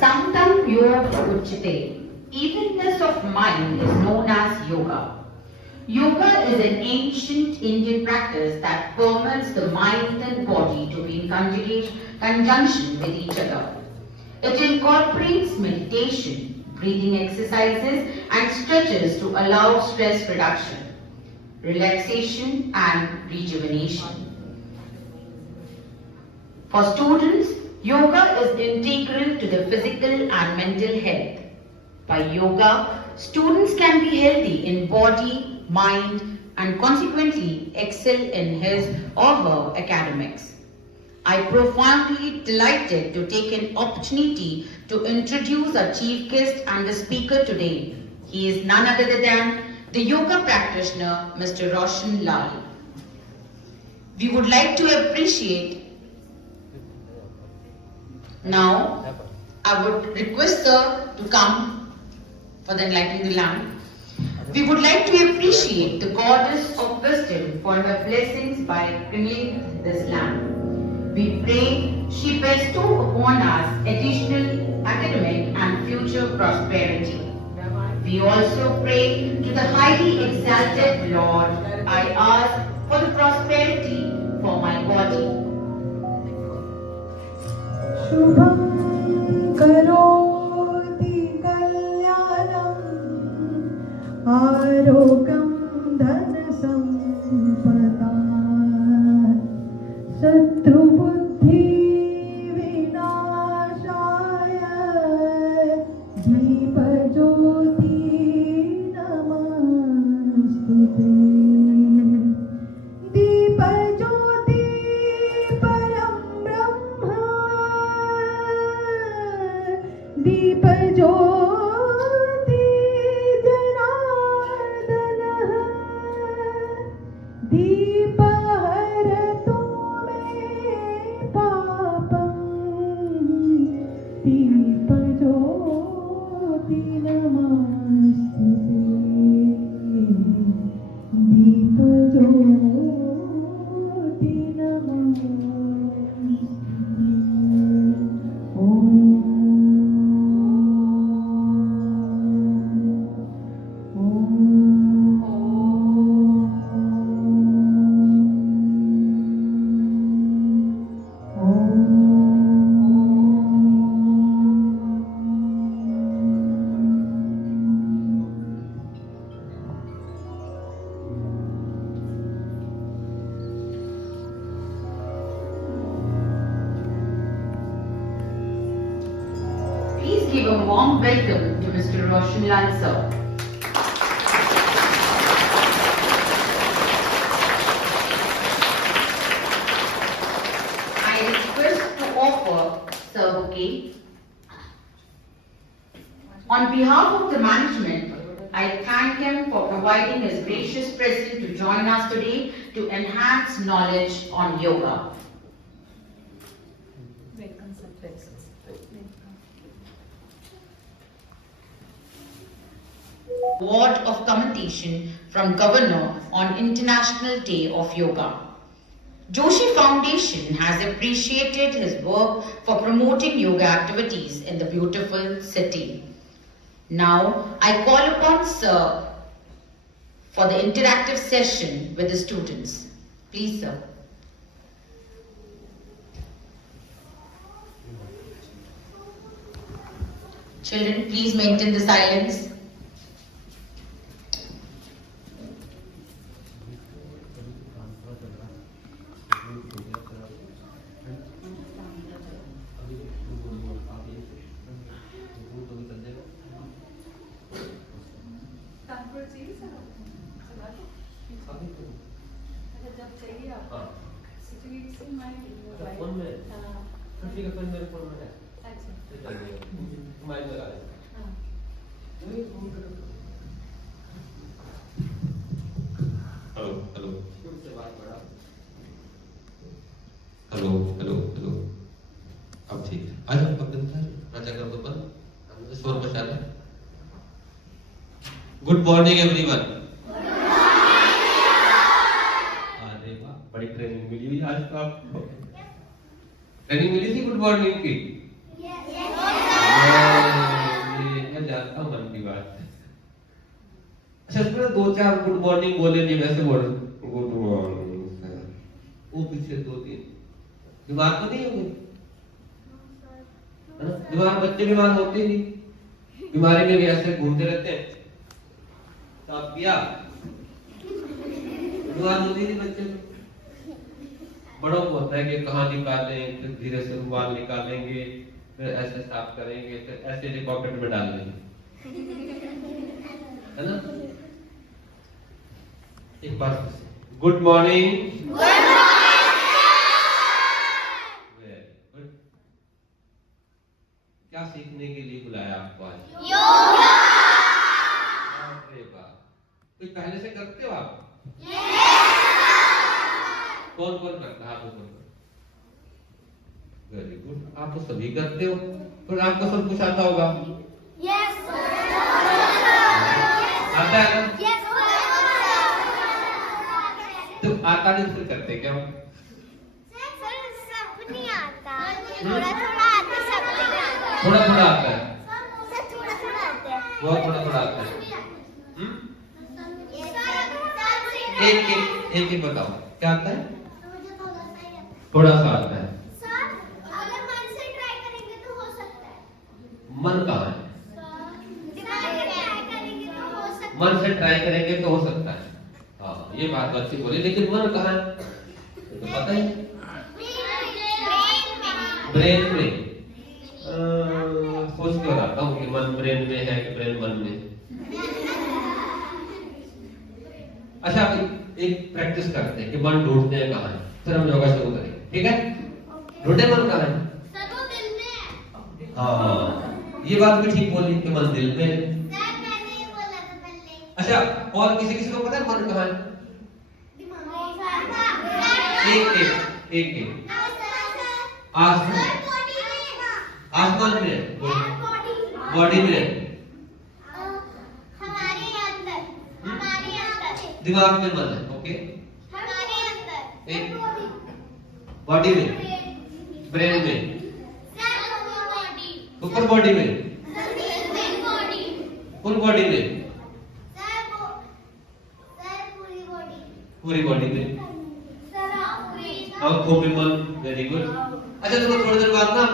Samtam Yoga Uchite. Evenness of mind is known as yoga. Yoga is an ancient Indian practice that permits the mind and body to be in conjunction with each other. It incorporates meditation, breathing exercises, and stretches to allow stress reduction, relaxation, and rejuvenation. For students, yoga is integral to the physical and mental health. By yoga, students can be healthy in body, mind, and consequently excel in his or her academics. I profoundly delighted to take an opportunity to introduce our chief guest and the speaker today. He is none other than the yoga practitioner, Mr. Roshan Lal. We would like to appreciate. Now, I would request sir to come for the enlightening the lamp. We would like to appreciate the goddess of wisdom for her blessings by bringing this lamp. We pray she bestow upon us additional academic and future prosperity. We also pray to the highly exalted Lord. I ask for the prosperity for my body. Shubham karoti kalyanam arogam dhan sampada satru buddhi vinashaya deepa jyoti namastute deepa jyoti param brahma deepa jyoti janardana deepa harato me papam deepa jyoti namastute deepa jyoti namastute Please give a warm welcome to Mr. Roshan Lal sir. I request to offer Sir bouquet. On behalf of the management, I thank him for providing his gracious presence to join us today to enhance knowledge on yoga. Award of commendation from Governor on International Day of Yoga. Joshi Foundation has appreciated his work for promoting yoga activities in the beautiful city. Now, I call upon Sir for the interactive session with the students. Please, sir. Children, please maintain the silence. Hello अब ठीक है। आज हम पकड़न था राजा कर दो पर शोर मचा लें। Good morning everyone. अरे वाह, बड़ी ट्रेनिंग मिली हुई आज तो आपको। ट्रेनिंग मिली थी गुड मॉर्निंग की? अच्छा उसमें दो चार गुड मॉर्निंग बोले नहीं, वैसे बोल गुड मॉर्निंग सर, वो पीछे दो तीन बीमार तो नहीं होंगे, है ना? बीमार बच्चे बीमार होते ही नहीं, बीमारी में भी ऐसे घूमते रहते हैं, तो आप किया बीमार होते ही नहीं बच्चे। बड़ों को होता है कि कहाँ निकालें, फिर धीरे से रुमाल निकालेंगे, फिर ऐसे साफ करेंगे, फिर ऐसे जो पॉकेट में डाल देंगे, है ना? एक बार गुड मॉर्निंग। Very good. क्या सीखने के लिए बुलाया आपको आज? योगा। अरे वाह, कोई पहले से करते हो आप? कौन कौन करता है? आप कौन? वेरी गुड, आप तो सभी करते हो, पर आपको सब कुछ आता होगा? आता है ना? तो आता नहीं फिर करते क्या? थोड़ा थोड़ा आता है, बहुत थोड़ा थोड़ा आता है। एक एक बताओ क्या आता है? थोड़ा सा आता है। मन कहाँ है? मन से ट्राई करेंगे तो हो सकता है। हाँ ये बात अच्छी बोली, लेकिन मन कहाँ है तो पता ही। ब्रेन में सोच के बताता हूँ कि मन ब्रेन में है कि ब्रेन मन में। अच्छा एक प्रैक्टिस करते हैं कि मन ढूंढते हैं कहाँ है, फिर हम योगा शुरू करेंगे, ठीक है? ढूंढे मन कहाँ है? हाँ ये बात भी ठीक बोली कि मन दिल में है। अच्छा और किसी किसी को पता है मन कहाँ है? एक आसमान में है, बॉडी में है, दिमाग में मन है, ओके? एक बॉडी में, ब्रेन में, ऊपर बॉडी में, फुल बॉडी में, पूरी बॉडी में, आंखों में मन। Very good. अच्छा तो थोड़ी देर बाद ना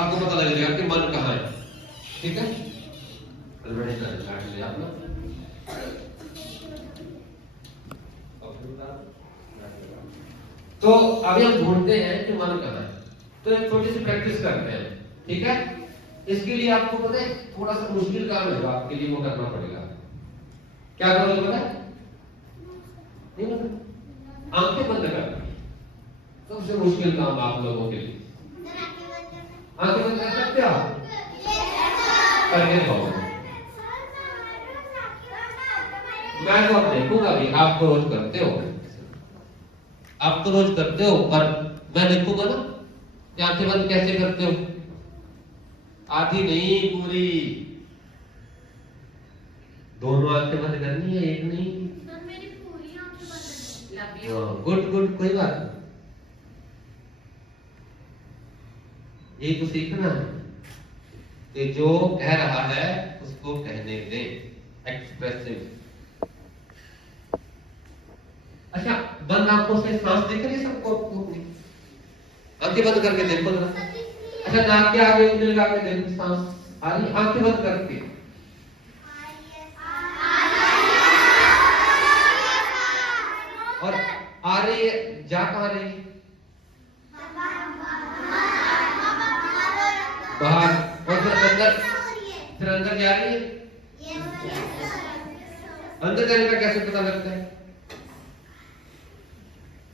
आपको पता लग जाएगा कि मन कहाँ है, ठीक है? काट लिया आपने। तो अभी हम ढूंढते हैं कि मन कहाँ है, तो एक छोटी सी प्रैक्टिस करते हैं, ठीक है? इसके लिए आपको पता है थोड़ा सा मुश्किल काम है, आपके लिए वो करना पड़ेगा। क्या करोगे पता है? नहीं पता? आंखें बंद करना सबसे मुश्किल काम आप लोगों के लिए। आंखें बंद कर सकते हो आप? करके पाओ। मैं तो अब देखूंगा भी, आप तो रोज करते हो, आप तो रोज करते हो, पर मैं देखूंगा ना कि आंखें बंद कैसे करते हो। आधी नहीं पूरी, दोनों आंखें बंद करनी है, एक नहीं। गुड गुड, कोई बात नहीं, ये तो सीखना है कि जो कह रहा है उसको कहने दें, एक्सप्रेसिव। अच्छा बंद आंखों से सांस दिख रही है सबको? आंखें बंद करके देखो ना। अच्छा नाक के आगे उंगली लगा के देखो, सांस आ रही? आंखें बंद करके और आ रही है, जा कहाँ रही है? बाहर, और फिर अंदर जा रही है। अंदर जाने का कैसे पता लगता है?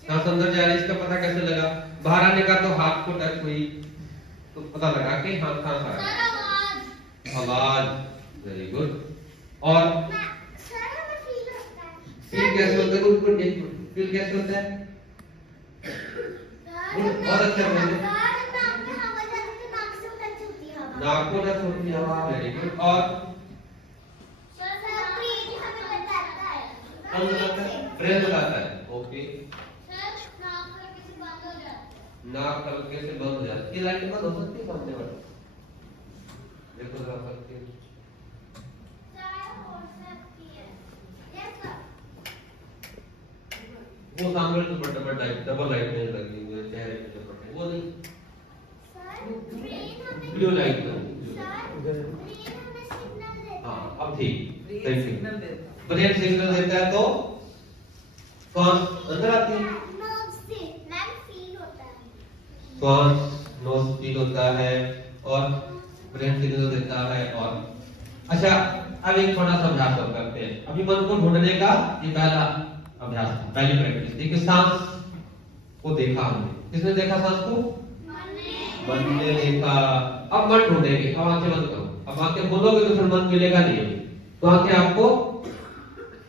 सांस अंदर जा रही है, इसका पता कैसे लगा? बाहर आने का तो हाथ को टच हुई तो पता लगा कि हाँ सांस आ रही है। आवाज, वेरी गुड। और फील कैसे होता है? गुड, फील कैसे होता है? बहुत अच्छा बोले, नाक को टच होती है हवा, वेरी गुड। और ब्रेन बताता है, ओके। नाक हल्के से बंद हो जाती है, लाइट बंद हो सकती है सामने वाले, देखो जरा सकती है। वो सामने तो डबल लाइट में लगी हुई है, चेहरे पे दुपट्टे, वो नहीं, ब्लू लाइट में। हाँ अब ठीक, थैंक यू। ब्रेन सिग्नल देता है तो श्वास अंदर आती है, श्वास नोज फील होता है और ब्रेन सिग्नल देता है। और अच्छा अब एक छोटा सा अभ्यास और करते हैं। अभी मन को ढूंढने का ये पहला अभ्यास था, पहली प्रैक्टिस थी कि सांस को देखा हमने। किसने देखा सांस को? मन ने देखा। अब मन ढूंढेंगे। अब आंखें बंद करो। अब आंखें खोलोगे तो फिर मन मिलेगा नहीं, तो आंखें आपको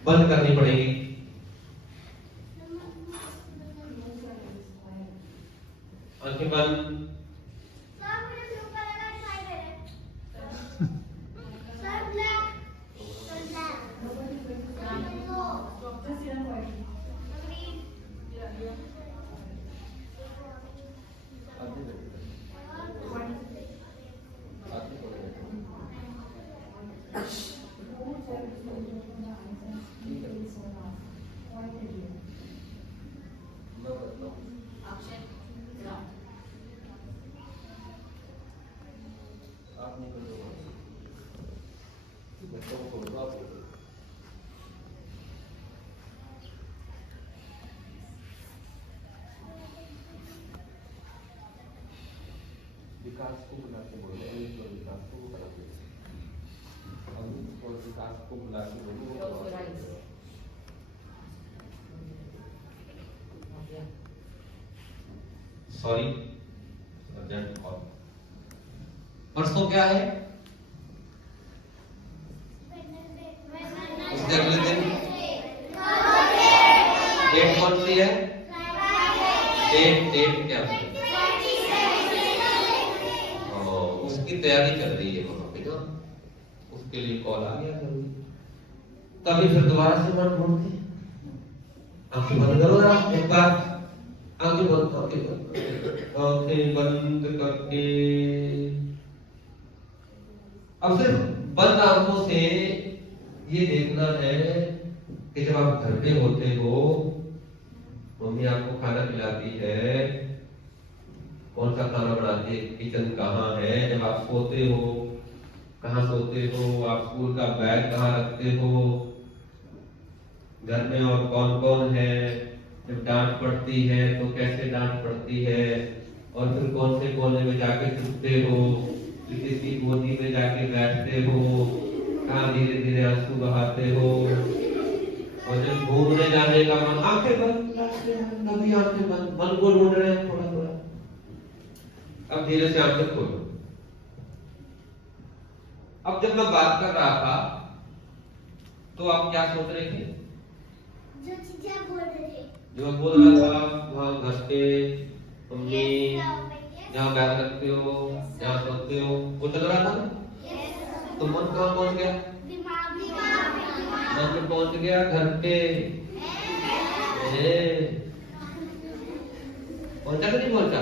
बंद करनी पड़ेगी। आंखें बंद। विकास को बुला के बोलो, विकास को बुला के, विकास को बुला के बोलो। Sorry urgent call. परसों क्या है? उसके अगले दिन डेट कौन सी है? डेट क्या है? उसकी तैयारी चल रही है वहां पे, ना उसके लिए कॉल आ गया जरूरी। तभी फिर दोबारा से मन ढूंढते। आंखें बंद करो ना एक बार, आंखें बंद करके अब सिर्फ बंद आंखों से ये देखना है कि जब आप घर पे होते हो, मम्मी आपको खाना खिलाती है, कौन सा खाना बनाती है, किचन कहाँ है, जब आप सोते हो कहाँ सोते हो, आप स्कूल का बैग कहाँ रखते हो, घर में और कौन कौन है, जब डांट पड़ती है तो कैसे डांट पड़ती है, और फिर कौन से कोने में जाके छुपते हो, किसी गोदी में जाके बैठते हो, कहाँ धीरे धीरे आंसू बहाते हो, और जब घूमने जाने का मन, आंखें बंद, कभी आंखें बंद, मन को ढूंढ रहे हैं थोड़ा थोड़ा। अब धीरे से आंखें खोलो। अब जब मैं बात कर रहा था तो आप क्या सोच रहे थे? जो चीजें बोल रहे थे, जो मैं बोल रहा था, वहाँ घर पे मम्मी जहाँ बैग रखते हो, जहाँ सोते हो, वो चल रहा था ना? तो मन कहाँ पहुंच गया? मन पे पहुंच गया, घर पे पहुंचा कि नहीं पहुंचा?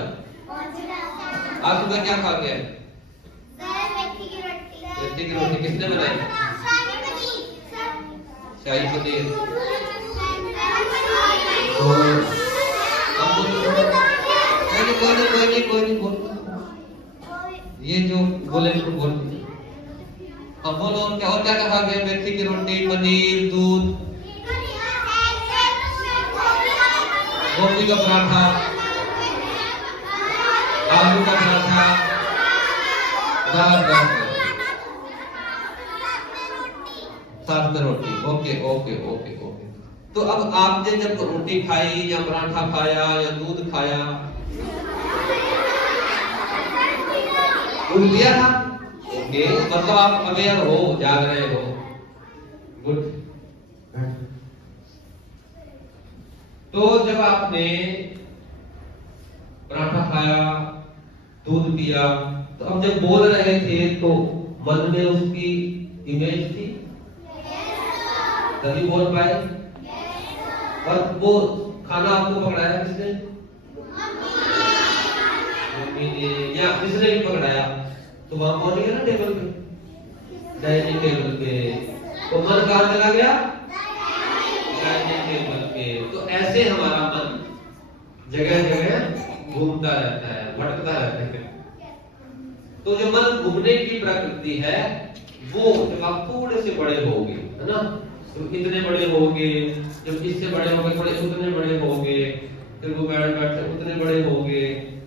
आज सुबह क्या खा गया? व्यक्ति की रोटी किसने बनाई? शाही पनीर। कोई नहीं बोल, ये जो बोले बोल। अब बोलो और क्या खा गए? व्यक्ति की रोटी, पनीर, दूध, गोभी का पराठा, आलू का पराठा, साथ में रोटी। Okay okay okay okay. तो अब आपने जब रोटी खाई या पराठा खाया या दूध खाया, उठ दिया था? ओके, मतलब आप अवेयर हो, जाग रहे हो। गुड। तो जब आपने पराठा खाया, दूध पिया, तो अब जब बोल रहे थे तो मन में उसकी इमेज थी, तभी बोल पाए। और वो खाना आपको पकड़ाया किसने? मम्मी ने, या किसने भी पकड़ाया, तो वहां कौन गया ना टेबल पे, डाइनिंग टेबल पे। तो मन कहाँ चला गया? Dining table. ओके, तो ऐसे हमारा मन जगह जगह घूमता रहता है, भटकता रहता है। तो जो मन घूमने की प्रकृति है वो जब आप थोड़े से बड़े होगे, है ना, तो इतने बड़े होगे, जब इससे बड़े होगे थोड़े उतने बड़े होगे, फिर वो बैठ उतने बड़े होगे,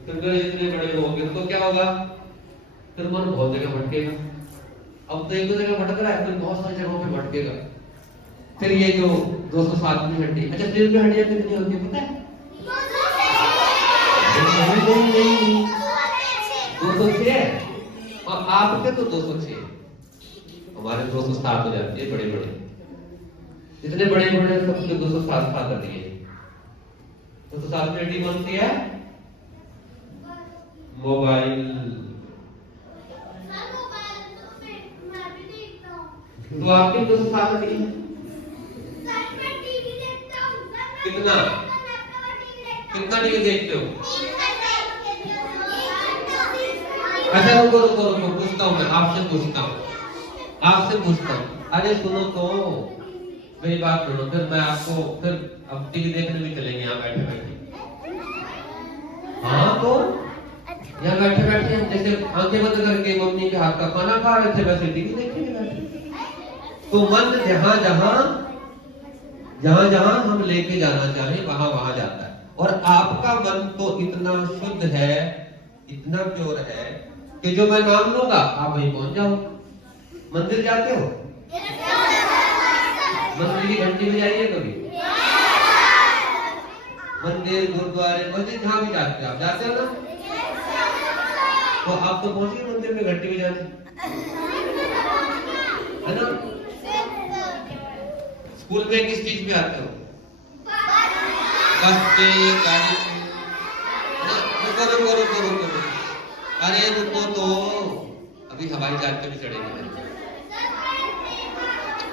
फिर इतने बड़े होगे, तो क्या होगा, फिर मन बहुत जगह भटकेगा। अब तो एक दो जगह भटक रहा है, फिर बहुत सारी जगहों पे भटकेगा। फिर ये जो 207वीं हड्डी, अच्छा शरीर की हड्डियां कितनी होती है पता है? 206 और आपके तो 206, हमारे 207 हो जाती है, बड़े बड़े, इतने बड़े बड़े सबके 207 खा कर दिए। 207वीं हड्डी कौन सी है? मोबाइल। तो आपके 207 हड्डी कितना कितना टीवी देखते हो? अच्छा रुको रुको रुको, पूछता हूँ मैं आपसे, आपसे पूछता हूँ। अरे सुनो तो, मेरी बात सुनो, फिर मैं आपको फिर अब टीवी देखने भी चलेंगे यहाँ बैठे बैठे। हाँ तो यहाँ बैठे बैठे हम जैसे आंखें बंद करके मम्मी के हाथ का खाना खा रहे थे वैसे टीवी देखेंगे बैठे। तो मन जहां जहां हम लेके जाना चाहें वहां वहां जाता है। और आपका मन तो इतना शुद्ध है, इतना प्योर है कि जो मैं नाम लूंगा आप वहीं पहुंच जाओ। मंदिर जाते हो? मंदिर की घंटी बजाइए कभी? मंदिर, गुरुद्वारे, मस्जिद जहां भी जाते हो, आप जाते हो ना? तो आप तो पहुंचे मंदिर में घंटी बजाने, है ना? स्कूल में किस चीज पे आते हो? बस पे, गाड़ी पे। रुको। अरे रुको तो, अभी हवाई जहाज पे भी चढ़ेंगे,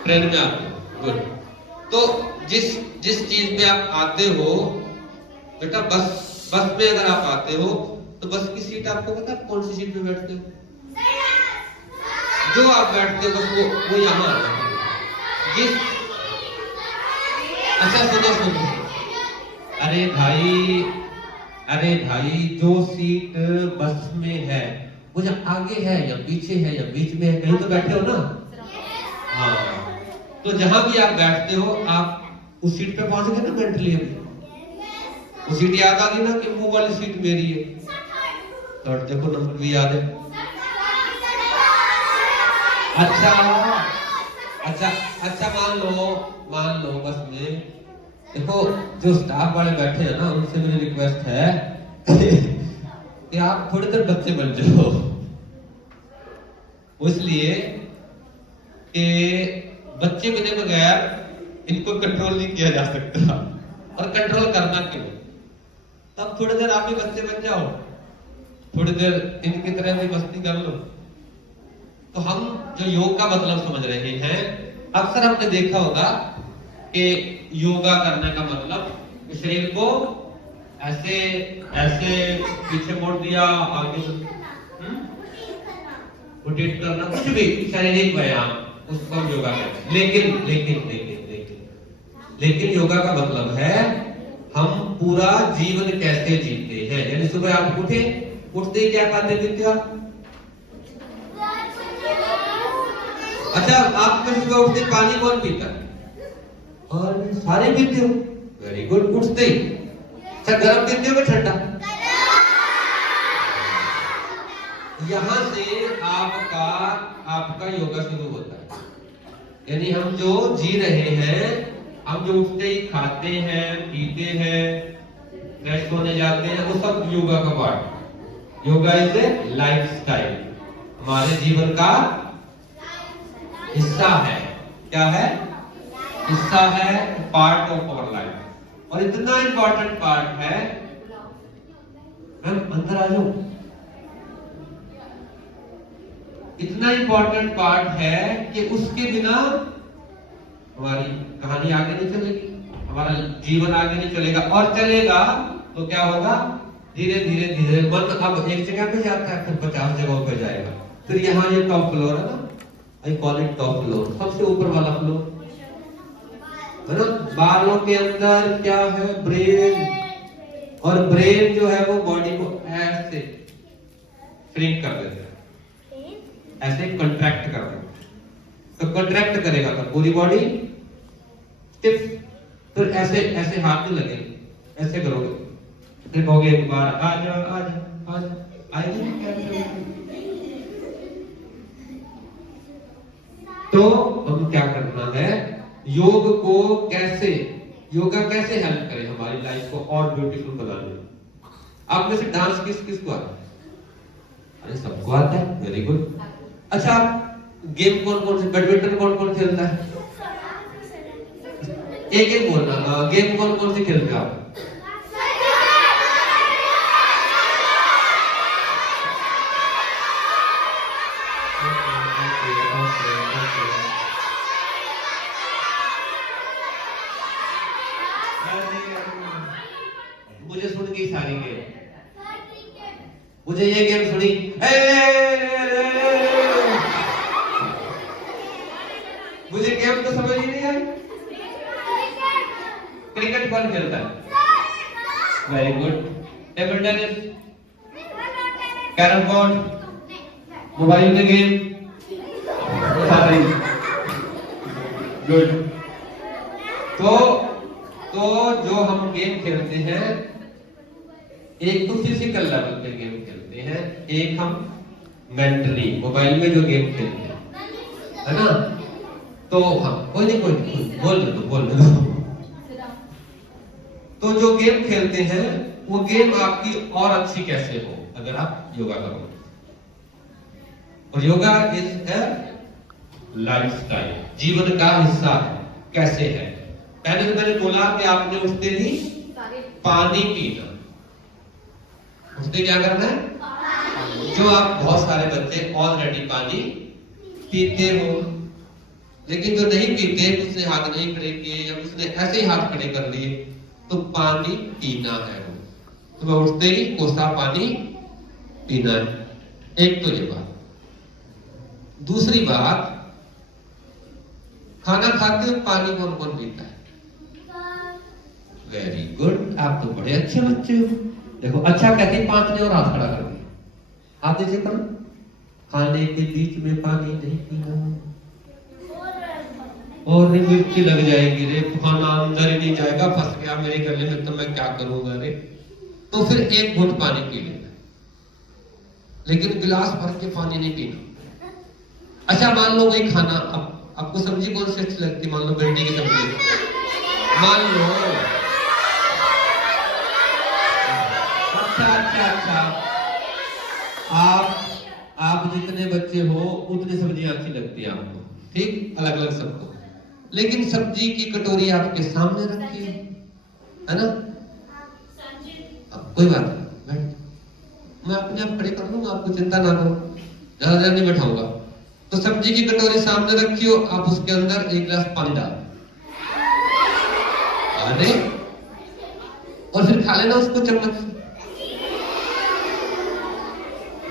ट्रेन में आते हो, गुड। तो जिस चीज में आप आते हो बेटा, बस में अगर आप आते हो तो बस की सीट आपको पता है कौन सी सीट पे बैठते हो? जो आप बैठते हो बस वो यहाँ आता है। अच्छा सुनो, अरे भाई जो सीट बस में है वो जब आगे है या पीछे है या बीच में है, कहीं तो बैठे हो ना? हाँ, तो जहां भी आप बैठते हो आप उस सीट पे पहुंच गए ना मेंटली। अभी वो सीट याद आ गई ना कि वो वाली सीट मेरी है, तो देखो नंबर भी याद है। अच्छा मान लो बस में देखो जो स्टाफ वाले बैठे हैं ना, उनसे मेरी रिक्वेस्ट है कि आप थोड़ी देर बच्चे बन जाओ। इसलिए कि बच्चे बने बगैर इनको कंट्रोल नहीं किया जा सकता, और कंट्रोल करना क्यों? तब थोड़ी देर आप भी बच्चे बन जाओ, थोड़ी देर इनकी तरह भी मस्ती कर लो। तो हम जो योग का मतलब समझ रहे हैं, अक्सर हमने देखा होगा कि योगा करने का मतलब शरीर को ऐसे पीछे मोड़ दिया, आगे रोटेट करना, कुछ भी शारीरिक व्यायाम, उसको हम योगा करते हैं। लेकिन योगा का मतलब है हम पूरा जीवन कैसे जीते हैं। यानी सुबह आप उठते ही क्या खाते पीते आप? अच्छा, आप में सुबह उठते पानी कौन पीता है? और सारे पीते हो, वेरी गुड। उठते ही अच्छा गर्म पीते हो कि ठंडा? यहां से आपका योगा शुरू होता है। यानी हम जो जी रहे हैं, हम जो उठते ही खाते हैं, पीते हैं, फ्रेश होने जाते हैं, वो सब योगा का part. Yoga is a lifestyle, हमारे जीवन का हिस्सा है। क्या है? हिस्सा है, पार्ट ऑफ आवर लाइफ। और इतना इंपॉर्टेंट पार्ट है, हम अंदर आ जाओ, इतना इंपॉर्टेंट पार्ट है कि उसके बिना हमारी कहानी आगे नहीं चलेगी, हमारा जीवन आगे नहीं चलेगा। और चलेगा तो क्या होगा? धीरे धीरे मन अब एक जगह पे जाता है, फिर 50 जगहों पे जाएगा। फिर यहाँ ये टॉप फ्लोर है ना, I call it top floor, सबसे ऊपर वाला फ्लोर। है ना। बालों के अंदर क्या है, ब्रेन, और ब्रेन जो है वो बॉडी को ऐसे श्रिंक कर देता है, ऐसे कंट्रैक्ट कर देता है। तो कंट्रैक्ट करेगा तो पूरी बॉडी स्टिफ, फिर ऐसे ऐसे हाथ नहीं लगेंगे, ऐसे करोगे, फिर कहोगे एक बार आजा आजा आजा, आएगी क्या? तो हम क्या करना है, योग को कैसे, योगा कैसे हेल्प करे हमारी लाइफ को और ब्यूटीफुल बनाने में। आप में से डांस किस किस को आता है? अरे सबको आता है, वेरी गुड। अच्छा, गेम कौन कौन से, बैडमिंटन कौन कौन खेलता है? एक एक बोलना, गेम कौन कौन से खेलते हो आप? मुझे सुन के सारी गेम, मुझे ये गेम सुनी, मुझे गेम तो समझ ही नहीं आई। क्रिकेट कौन खेलता है? Very good. Table tennis, carrom board, mobile में गेम, गुड। तो जो हम गेम खेलते हैं, एक तो फिजिकल लेवल पे गेम खेलते हैं, एक हम मेंटली मोबाइल में जो गेम खेलते हैं, है ना। तो हम कोई नहीं बोल दो। तो जो गेम खेलते हैं वो गेम आपकी और अच्छी कैसे हो अगर आप योगा करोगे। और योगा इज ए लाइफस्टाइल, जीवन का हिस्सा है। कैसे है? पहले तो मैंने बोला कि आपने उठते ही पानी पीना। उठते क्या करना है? जो आप बहुत सारे बच्चे ऑलरेडी पानी पीते हो, लेकिन जो नहीं पीते, उसने हाथ नहीं खड़े किए या उसने ऐसे ही हाथ खड़े कर लिए, तो पानी पीना है वो। तो मैं उठते ही कोसा पानी पीना है। एक तो ये बात। दूसरी बात, खाना खाते हुए पानी कौन कौन पीता है? वेरी गुड, आप तो बड़े अच्छे बच्चे हो। देखो, अच्छा कहते 5 ने और हाथ खड़ा कर दिया। हाथ ऐसे करो, खाने के बीच में पानी नहीं पीना, और मिर्ची लग जाएगी रे, खाना अंदर ही नहीं जाएगा, फंस गया मेरे गले में, तो मैं क्या करूंगा रे। तो फिर एक घुट पानी पी लेना, लेकिन गिलास भर के पानी नहीं पीना। अच्छा, मान लो वही खाना, अब आपको सब्जी कौन सी अच्छी लगती है? मान लो भिंडी की सब्जी, मान लो। अच्छा, आप जितने बच्चे हो उतनी सब्जियां अच्छी लगती है आपको, ठीक, अलग अलग सबको। लेकिन सब्जी की कटोरी आपके सामने रखी है ना। अब कोई बात नहीं, मैं अपने आप खड़े कर लूंगा, आपको चिंता ना करो, ज्यादा देर नहीं बैठाऊंगा। तो सब्जी की कटोरी सामने रखी हो, आप उसके अंदर 1 गिलास पानी डाल, अरे, और फिर खा लेना उसको चम्मच से।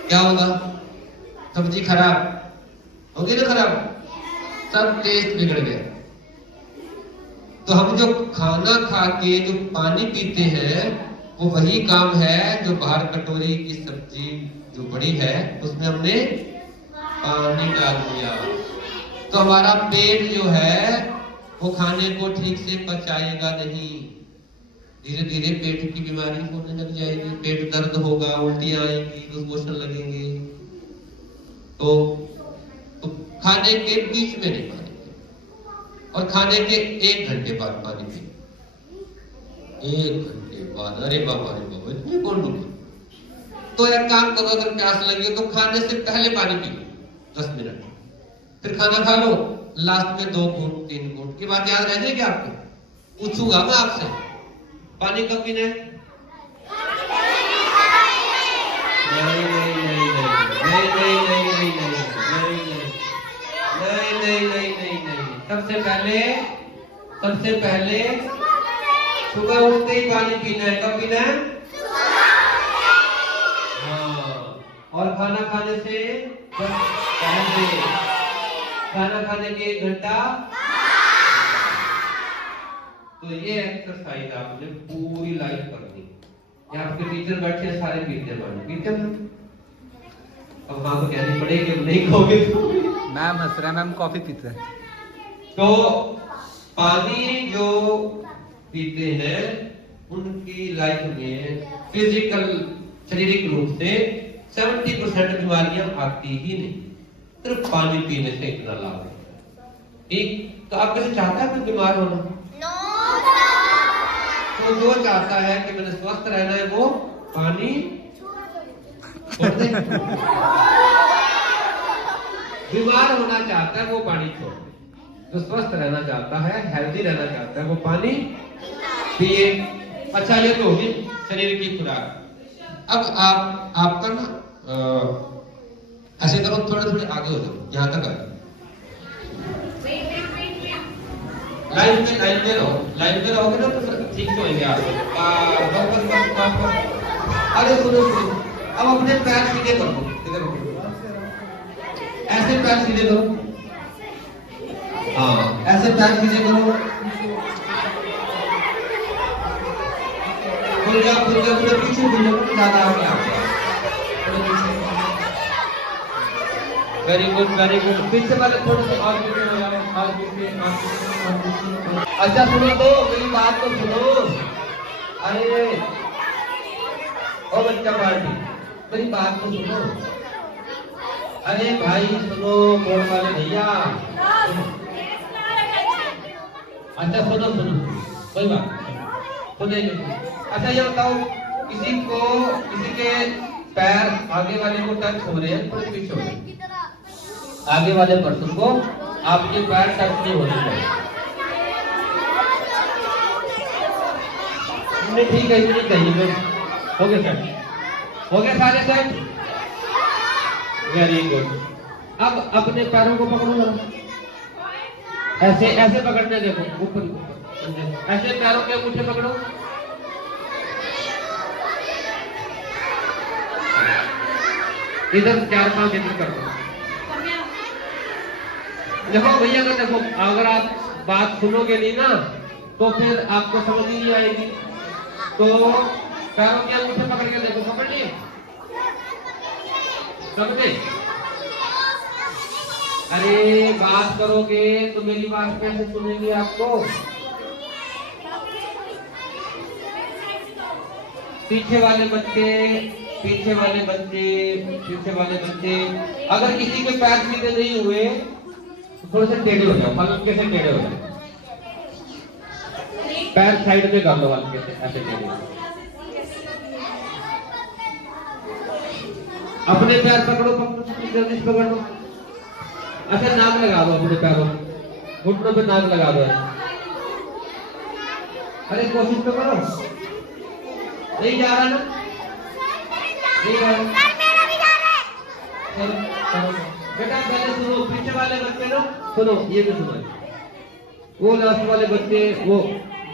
क्या होगा? सब्जी खराब होगी ना, खराब, सब टेस्ट बिगड़ गया। तो हम जो खाना खा के जो पानी पीते हैं, वो वही काम है जो बाहर कटोरी की सब्जी जो बड़ी है उसमें हमने पानी डाल दिया। तो हमारा पेट जो है वो खाने को ठीक से पचाएगा नहीं, धीरे धीरे पेट की बीमारी होने लग जाएगी, पेट दर्द होगा, उल्टियां आएंगी, लूज मोशन लगेंगे। तो खाने के बीच में नहीं पानी पिए, और खाने के 1 घंटे बाद पानी पिए। 1 घंटे बाद, अरे बाबा इतने कौन रुके। तो एक काम करो, अगर प्यास लगी हो तो खाने से पहले पानी पियो 10 मिनट, फिर खाना खा लो, लास्ट में 2 घूंट 3 घूंट। की बात याद रह जाएगी आपको? पूछूंगा मैं आपसे, पानी कब पीना है? नहीं। सबसे पहले सुबह उठते ही पानी पीना है। कब पीना है? हाँ, और खाना खाने से पहले, खाना खाने के 1 घंटा, तो ये एक्सरसाइज आपने पूरी लाइफ करनी। यहाँ आपके टीचर बैठे हैं, सारे पीते हैं पानी, पीते हैं। अब हाँ तो कहनी पड़ेगी, अब नहीं खाओगे तो। मैम हंस रहा है, मैम कॉफी पीते हैं। तो पानी जो पीते हैं उनकी लाइफ में फिजिकल शारीरिक रूप से 70% बीमारियां आती ही नहीं, सिर्फ पानी पीने से इतना लाभ है। ठीक, तो आप कैसे चाहता है कोई बीमार होना? तो जो चाहता है कि मैंने स्वस्थ रहना है वो पानी छोड़ दे। बीमार होना चाहता है वो पानी छोड़ दे। जो स्वस्थ रहना चाहता है, हेल्दी रहना चाहता है, वो पानी पिए। अच्छा, ये तो होगी शरीर की खुराक। अब आपका ना ऐसे करो, थोड़े थोड़े आगे हो जाओ, यहाँ तक आए। लाइन में रहोगे ना तो ठीक से होंगे आप। अरे सुनो, अब अपने पैर सीधे करो, ऐसे पैर सीधे करो। हाँ, ऐसे पैर सीधे करो। पूरे पीछे ज्यादा आगे। Very good, very good. पीछे वाले थोड़े से और पीछे हो जाओ, और पीछे। अच्छा सुनो तो, मेरी बात तो सुनो। अरे ओ बच्चा पार्टी, मेरी बात तो सुनो। अरे भाई सुनो, बोर्ड वाले भैया। अच्छा सुनो, कोई बात सुनेंगे। अच्छा ये बताओ, किसी के पैर आगे वाले को टच हो रहे हैं, थोड़े पीछे हो रहे हैं। आगे वाले पर्सन को आपके पैर टच नहीं होने चाहिए। नहीं ठीक है, नहीं चाहिए। हो गए सेट, हो गए सारे सेट। Very good. अब अपने पैरों को पकड़ो जरा, ऐसे ऐसे पकड़ने देखो, ऊपर ऐसे पैरों के अंगूठे पकड़ो। इधर 4-5 इधर कर दो। देखो भैया का, देखो अगर आप बात सुनोगे नहीं ना तो फिर आपको समझ ही नहीं आएगी। तो पैरों के अंगूठे पकड़ के देखो, समझिए, समझे? अरे बात करोगे तो मेरी बात कैसे सुनेंगे आपको? पीछे वाले बच्चे अगर किसी के पैर सीधे नहीं हुए तो थोड़े से टेढ़े हो जाओ, हल्के से टेढ़े हो जाओ। पैर साइड में कर लो, हल्के से ऐसे टेढ़े। अपने पैर पकड़ो, जल्दी से पकड़ लो। अच्छा नाक लगा दो अपने पैरों, घुटनों पे नाक लगा दो। अरे कोशिश तो करो। नहीं जा रहा ना? नहीं जा रहा। बेटा पहले सुनो, पीछे वाले बच्चे ना सुनो, ये भी सुनो। वो लास्ट वाले बच्चे, वो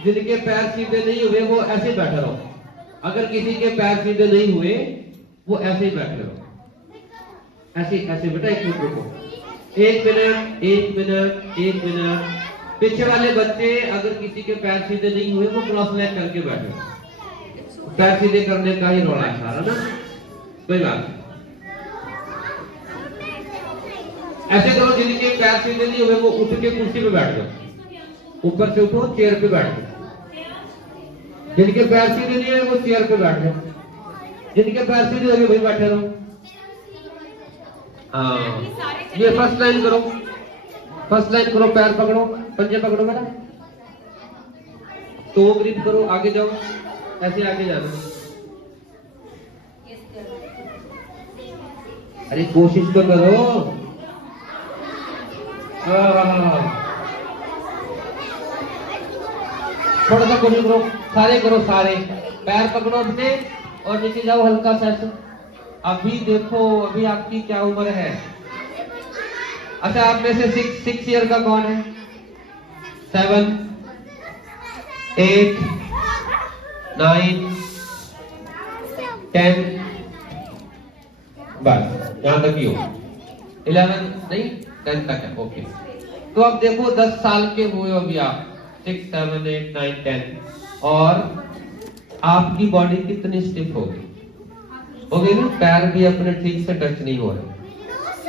जिनके पैर सीधे नहीं हुए वो ऐसे बैठे रहो। अगर किसी के पैर सीधे नहीं हुए वो ऐसे ही बैठे रहो, ऐसे ऐसे। बेटा एक मिनट रुको, 1 मिनट। पीछे वाले बच्चे अगर किसी के पैर सीधे नहीं हुए वो क्रॉस लेग करके बैठे। पैर सीधे करने का ही रोड़ा है सारा ना, कोई बात नहीं। ऐसे करो, जिनके पैर सीधे नहीं हुए वो उठ के कुर्सी पे बैठ जाओ, ऊपर से उठो, चेयर पे बैठ जाओ। जिनके पैर सीधे नहीं है वो चेयर पे बैठ जाओ, जिनके पैर सीधे हो गए वही बैठे रहो। हाँ, ये फर्स्ट लाइन करो, पैर पकड़ो, पंजे पकड़ो मेरा, तो ग्रिप करो, आगे जाओ, ऐसे आगे जाना। अरे कोशिश तो करो। थोड़ा सा कोशिश करो, सारे पैर पकड़ो अपने और नीचे जाओ हल्का सा। अभी देखो, अभी आपकी क्या उम्र है? अच्छा, आप में से 6 ईयर का कौन है? 7, 8, 9, 10, बस यहां तक ही हो। 11 नहीं, 10 तक है। ओके, तो अब देखो 10 साल के हुए हो अभी आप, 6, 7, 8, 9, 10 और आपकी बॉडी कितनी स्टिफ होगी? होगी ना? पैर भी अपने ठीक से टच नहीं हो रहे,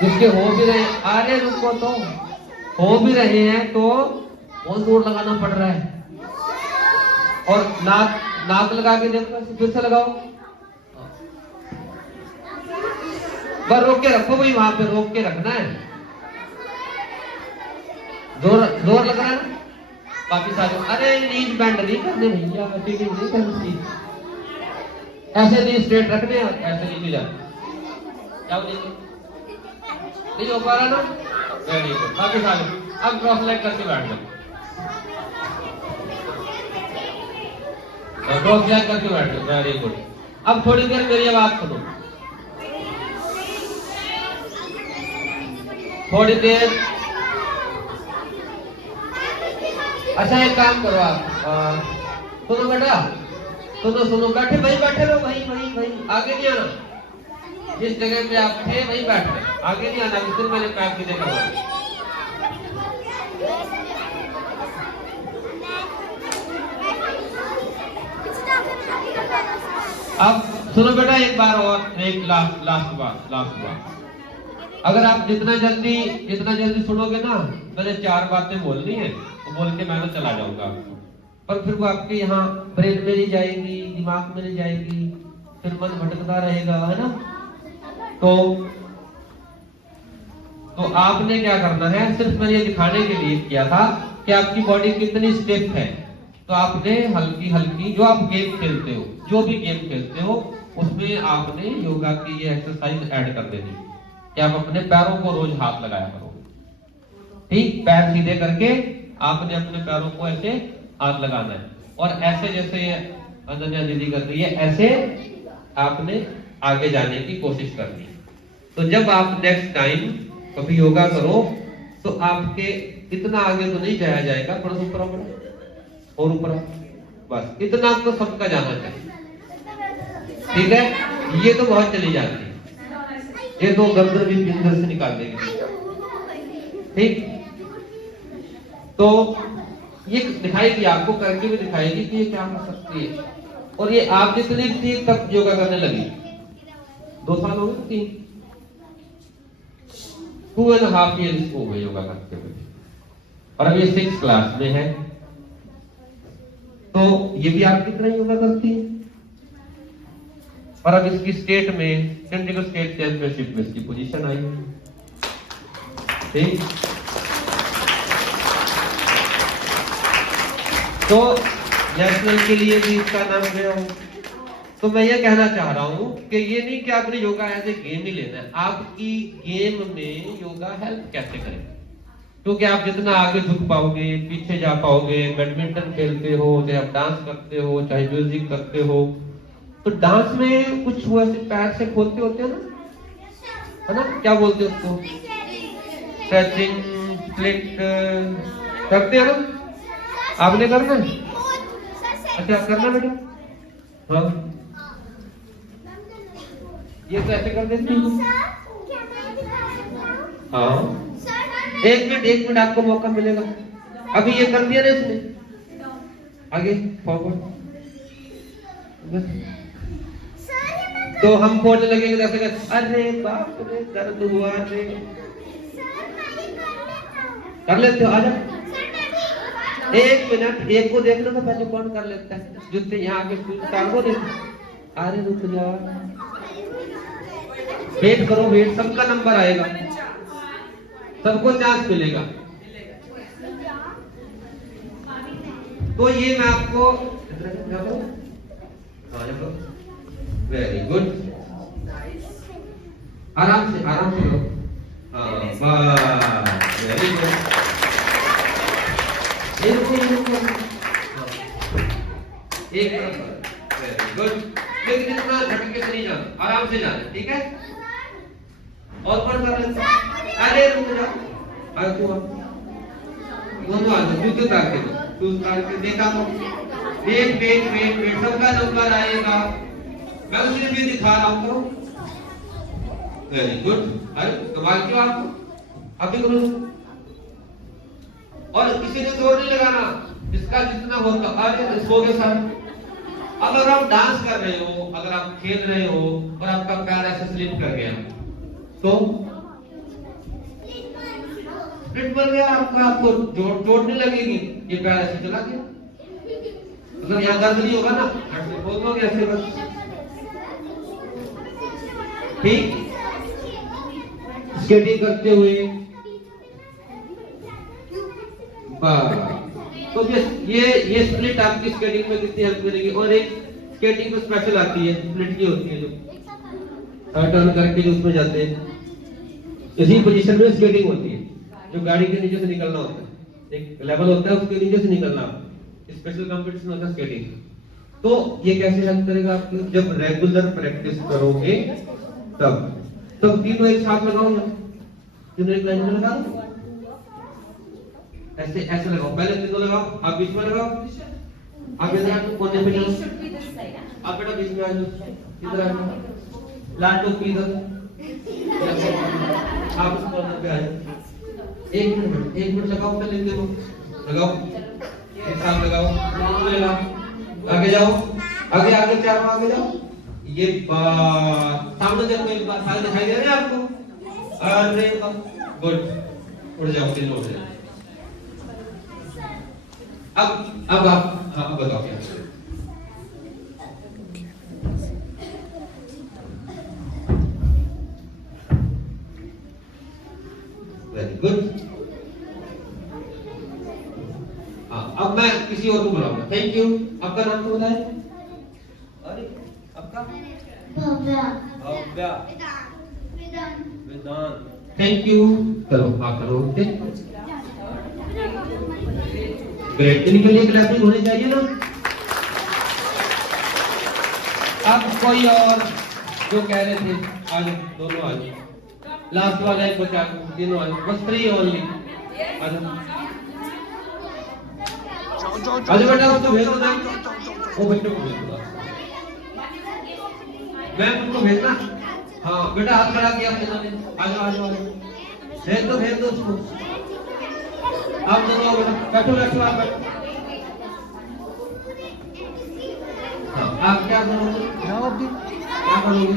जिसके हो भी रहे, अरे रुको, तो हो भी रहे हैं तो बहुत जोर लगाना पड़ रहा है। और नाक लगा के देखो, फिर से लगाओ, बस रोक के रखो भाई, वहां पे रोक के रखना है। जोर लग रहा है ना? काफी सारे, अरे नीज बैंड नहीं करने भैया, फीलिंग नहीं करनी, ऐसे नहीं स्ट्रेट रखने, ऐसे नहीं जा, नहीं हो पा रहा ना? वेरी गुड, काफी सारे। अब क्रॉस लेग करके बैठ जाओ, क्रॉस लेग करके बैठ जाओ, वेरी गुड। अब थोड़ी देर मेरी आवाज सुनो, थोड़ी देर। अच्छा एक काम करो आप, सुनो बेटा, सुनो, बैठे बैठे रहो, वही आगे नहीं आना, जिस जगह पे आप थे वहीं बैठ रहे, आगे नहीं आना, फिर मैंने पैर सीधे करवाए। अब सुनो बेटा, एक बार और, एक लास्ट बार, अगर आप जितना जल्दी सुनोगे ना, मैंने 4 बातें बोलनी है, तो बोल के मैं तो चला जाऊंगा, पर फिर वो आपके यहाँ ब्रेन में नहीं जाएगी, दिमाग में नहीं जाएगी, फिर मन भटकता रहेगा, है ना? तो आपने क्या करना है, सिर्फ मैंने ये दिखाने के लिए किया था कि आपकी बॉडी कितनी स्टिफ है। तो आपने हल्की जो आप गेम खेलते हो, जो भी गेम खेलते हो, उसमें आपने योगा की ये एक्सरसाइज ऐड कर देनी कि आप अपने पैरों को रोज हाथ लगाया करो, ठीक? पैर सीधे करके आपने अपने पैरों को ऐसे हाथ लगाना है, और ऐसे जैसे ये अनन्या दीदी कर रही है, ऐसे आपने आगे जाने की कोशिश करनी है। तो जब आप नेक्स्ट टाइम कभी योगा करो तो आपके इतना आगे तो नहीं जाया जाएगा, थोड़ा सा ऊपर और ऊपर, बस इतना तो सबका जाना चाहिए, ठीक है? ये तो बहुत चली जाती है, ये तो गर्दन भी अंदर से निकाल देगी, ठीक? तो ये दिखाएगी आपको, करके भी दिखाएगी कि ये क्या कर सकती है। और ये आप जितनी देर तक योगा करने लगी, 2 साल हो गए, 3, 2.5 years हो गए योगा करते हुए, और अब ये 6th क्लास में है, तो ये भी आपकी तरह योगा करती है, और अब इसकी स्टेट में, चंडीगढ़ स्टेट चैंपियनशिप में इसकी पोजीशन आई है, ठीक? तो नेशनल के लिए भी इसका नाम गया हो। तो मैं ये कहना चाह रहा हूं कि ये नहीं कि आपने योगा एज ए गेम ही लेना है, आपकी गेम में योगा हेल्प कैसे करें, क्योंकि आप जितना आगे झुक पाओगे, पीछे जा पाओगे, बैडमिंटन खेलते हो, चाहे आप डांस करते हो, चाहे म्यूजिक करते हो, तो डांस में कुछ हुआ से पैर से खोलते होते हैं ना, है ना? क्या बोलते हैं उसको? स्ट्रेचिंग, फ्लिक करते हैं ना? आपने करना है? अच्छा करना बेटा, हाँ ये तो ऐसे कर देती हूँ, हाँ। एक मिनट आपको मौका मिलेगा, अभी ये कर दिया ना इसने, आगे फॉरवर्ड, तो हम बोलने लगेंगे जैसे कि अरे बाप रे दर्द हुआ रे, कर लेते हो? आजा, एक मिनट, एक को देख लो तो पहले कौन कर लेता है, जिससे यहाँ आगे उतारो दे, अरे रुक जाओ, वेट करो, वेट, सबका नंबर आएगा, सबको चांस मिलेगा। तो ये मैं आपको, वेरी गुड, आराम से लो, वेरी गुड, एक वेरी गुड, लेकिन इतना झटके से नहीं जाना, आराम से जाना, ठीक है? और कौन कर लेता है? अरे रुक जाओ, दोनों आ जाओ, जूते उतार के देखा तो वेट, सबका नंबर आएगा, मैं उसे भी दिखा रहा हूँ, वेरी गुड, अरे कमाल क्यों आपको, अभी करो, और किसी ने जोर नहीं लगाना, इसका जितना होता अरे सो गए सर। अगर आप डांस कर रहे हो, अगर आप खेल रहे हो और आपका पैर ऐसे स्लिप कर गया तो स्प्लिट बन गया आपका, आपको चोट नहीं लगेगी, ये पैर ऐसे चला गया। मतलब यहाँ दर्द नहीं होगा ना, बोल दो ऐसे बस, ठीक। स्केटिंग करते हुए तो ये स्प्लिट आपकी स्केटिंग में कितनी हेल्प करेगी। और एक स्केटिंग तो स्पेशल आती है, स्प्लिट की होती है जो टर्न करके जो उसमें जाते हैं, इसी पोजीशन में स्केटिंग होती है, जो गाड़ी के नीचे से निकलना होता है, एक लेवल होता है उसके नीचे से निकलना, स्पेशल कंपटीशन होता है स्केटिंग। तो ये कैसे हेल्प करेगा आपको, जब रेगुलर प्रैक्टिस करोगे तब तीनों एक साथ लगाओ, तीनों एक लाइन में लगाओ, ऐसे ऐसे लगाओ, पहले तीनों लगाओ, आप बीच में लगाओ, आप इधर आके कोने पे जाओ, आप बेटा बीच में आ जाओ, इधर आ जाओ, लाल टोपी इधर, आप उस कोने पे आ जाओ। एक मिनट लगाओ, पहले तीनों लगाओ, एक साथ लगाओ, लगाओ, आगे जाओ, आगे आगे चारों आगे जाओ। ये सामने देखो, एक बार सारे दिखाई दे रहे हैं आपको, अरे गुड, उड़ जाओ, तीनों उड़ जाओ। अब आप हाँ बताओ क्या वेरी गुड। हाँ अब मैं किसी और को बुलाऊंगा। Thank you. आपका नाम तो बताएं। अरे आपका भव्या भव्या वेदांत वेदांत। Thank you. करो हाँ करो। ग्रेट। इनके लिए क्लैपिंग होनी चाहिए ना। अब कोई और जो कह रहे थे आज दोनों आज लास्ट वाला एक बचा तीनों आज बस 3 ओनली। आज बेटा उसको भेजो ना, वो बच्चों को भेजो, मैम उनको भेजना। हाँ बेटा हाथ खड़ा किया आज आज भेज दो उसको। आप दोनों आओ बेटा, बैठो बैठो आप बैठो। हाँ आप क्या करोगे? क्या करोगे?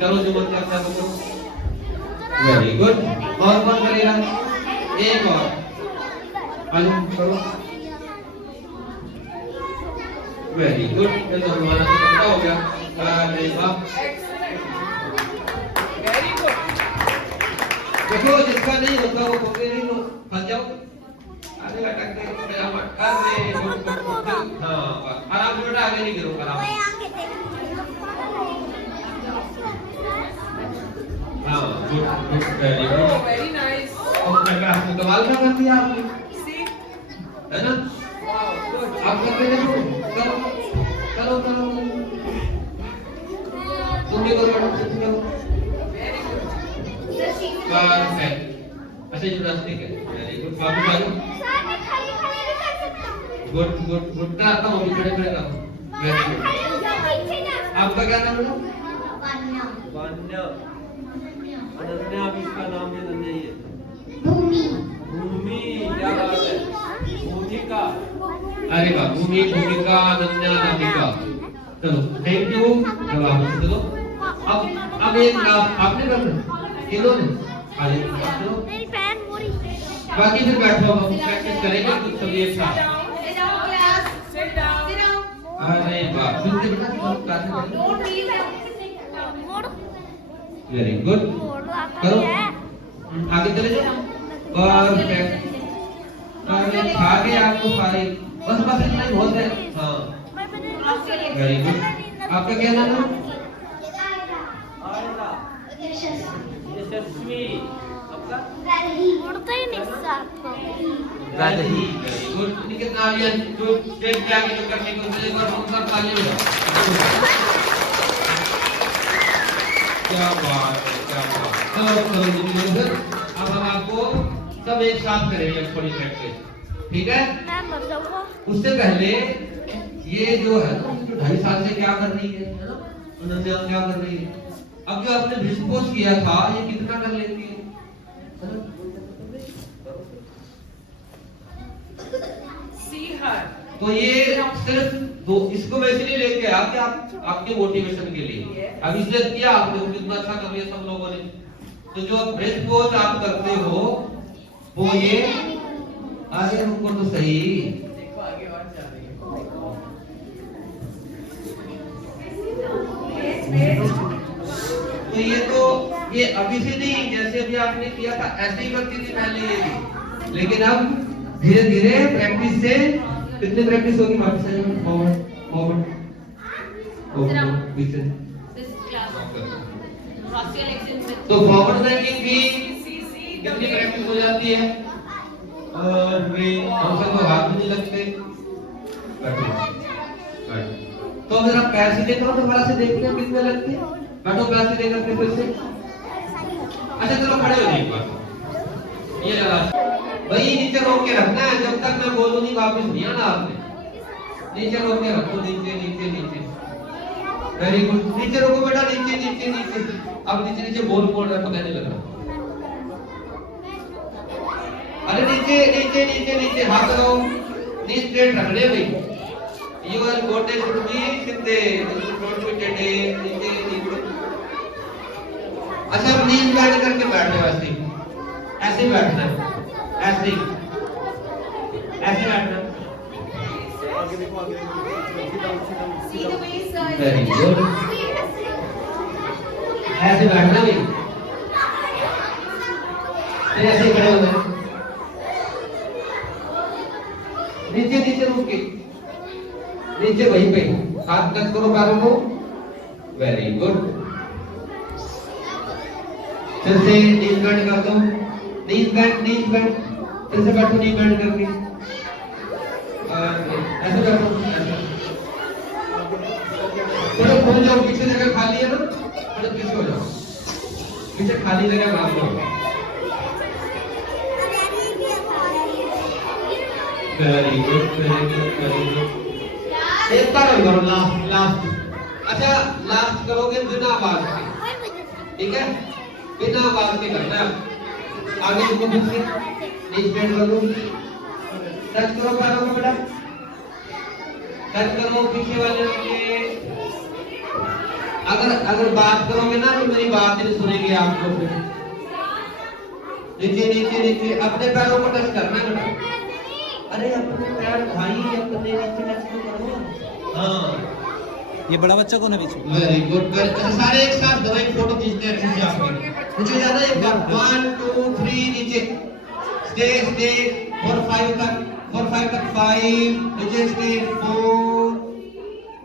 चलो जो मन करता है वो करो। Very good. और कौन करेगा? एक और आज करो। Very good. चलो हमारा तो पक्का हो गया। अरे वाह वेरी गुड। देखो जिसका नहीं होता वो बोलते नहीं तो फंस जाओ। आगे लटक के अरे गुड। हाँ आराम से बेटा, आगे नहीं गिरो, आराम से। हाँ good good very good very nice. और आपने कमाल का कर दिया आपने, है ना? आप करते देखो, करो करो करो, तुम भी करो मैडम, तुम करो। परफेक्ट। अच्छा जिम्नास्टिक है, वेरी गुड। वापस आ जाओ। Good good good. का आता हूँ खड़े खड़े करो। Very good. आपका क्या नाम है? वान्या। अनन्या भी इसका नाम है, अनन्या ही है। भूमि भूमि, क्या बात है। भूमिका, अरे वाह, भूमि भूमिका अनन्या नामिका। चलो थैंक यू। चलो आप चलो। अब एक आपने करना, इन्होंने आगे चलो, मेरी पैन पूरी बाकी फिर बैठो, हम प्रैक्टिस करेंगे कुछ सभी एक साथ। अरे वाह सुनते बेटा, क्लास में वेरी गुड। करो आगे चले जाओ। परफेक्ट। अरे खा गए आपको सारे, बस बस इतना ही बहुत है। हाँ वेरी गुड। आपका क्या नाम है? यशस्वी। आपका उड़ता ही नहीं साथ राजही। Very good. इनके तालियां जो स्टेज पे आके जो करने को मिले और उन पर तालियां बजाओ। क्या बात है, क्या बात। चलो चलो जी अब हम आपको सब एक साथ करेंगे थोड़ी प्रैक्टिस, ठीक है? उससे पहले ये जो है ना, जो 2.5 साल से क्या कर रही है ना, अनन्या क्या कर रही है? अब जो आपने विस्पोज किया था ये कितना कर लेती है ना? See तो ये सिर्फ दो, इसको मैं इसलिए लेके आया कि आप आपके मोटिवेशन के लिए। अब इसलिए किया आपने, कितना अच्छा कर लिया सब लोगों ने। तो जो ब्रेथ पोज आप करते हो वो ये, आगे रुको तो सही, तो ये अभी से नहीं, जैसे अभी आपने किया था ऐसे ही करती थी पहले ये भी, लेकिन अब धीरे धीरे प्रैक्टिस से, कितनी प्रैक्टिस होगी वापस पीछे, तो फॉरवर्ड बैंकिंग भी कितनी प्रैक्टिस हो जाती है, और वे हमसे तो हाथ भी नहीं लगते। तो अगर आप पैर सीधे करो तो दोबारा से देखते हैं कितने लगते हैं, बैठो पैर सीधे करके फिर से। अच्छा चलो खड़े हो जाइए एक बार, ये लगा भाई नीचे रोक के रखना है, जब तक मैं बोलूं नहीं वापस नहीं आना आपने, नीचे रोक के रखो, नीचे नीचे नीचे, वेरी गुड, नीचे रोको बेटा, नीचे नीचे नीचे, अब नीचे नीचे बोल रहा है पता नहीं लग रहा, अरे नीचे नीचे नीचे नीचे, हाथ लगाओ, नी स्ट्रेट रखने भाई, योर गोटे शुड बी सीधे, नॉट बी टेढ़े, नीचे नीचे। अच्छा अब नीज बैंड करके बैठ जाओ, ऐसे ऐसे बैठना, ऐसे ऐसे बैठना, वेरी गुड, ऐसे बैठना भाई, फिर ऐसे खड़े हो गए, नीचे नीचे रुक के, नीचे वहीं पे हाथ टच करो पैरों को, वेरी गुड, फिर से नीज बैंड कर दो, नीज बैंड, फिर से बैठो नीज बैंड करके, ऐसे बैठो, थोड़ा खोल जाओ, पीछे जगह खाली है ना, थोड़ा पीछे हो जाओ, पीछे खाली जगह भाग लो, very good, very good, very good, एक बार और करो, लास्ट, अच्छा लास्ट करोगे बिना आवाज के, ठीक है, बिना आवाज के करना है, आगे को पीछे, नीचे बैंड करो, टच करो पैरों को बेटा, टच करो पीछे वाले के, अगर बात करोगे ना तो मेरी बात नहीं सुनेंगे आपको, फिर नीचे नीचे नीचे, अपने पैरों को टच करना है बेटा, अरे अपने पैर भाई अपने नीचे टच करो, हाँ ये बड़ा बच्चा कौन है पीछे? वेरी गुड, अच्छा सारे एक साथ दो, एक फोटो खींचते हैं अच्छे से आपकी, नीचे जाना है, 1 2 3 नीचे, स्टे 4 5 तक, 5 नीचे स्टे 4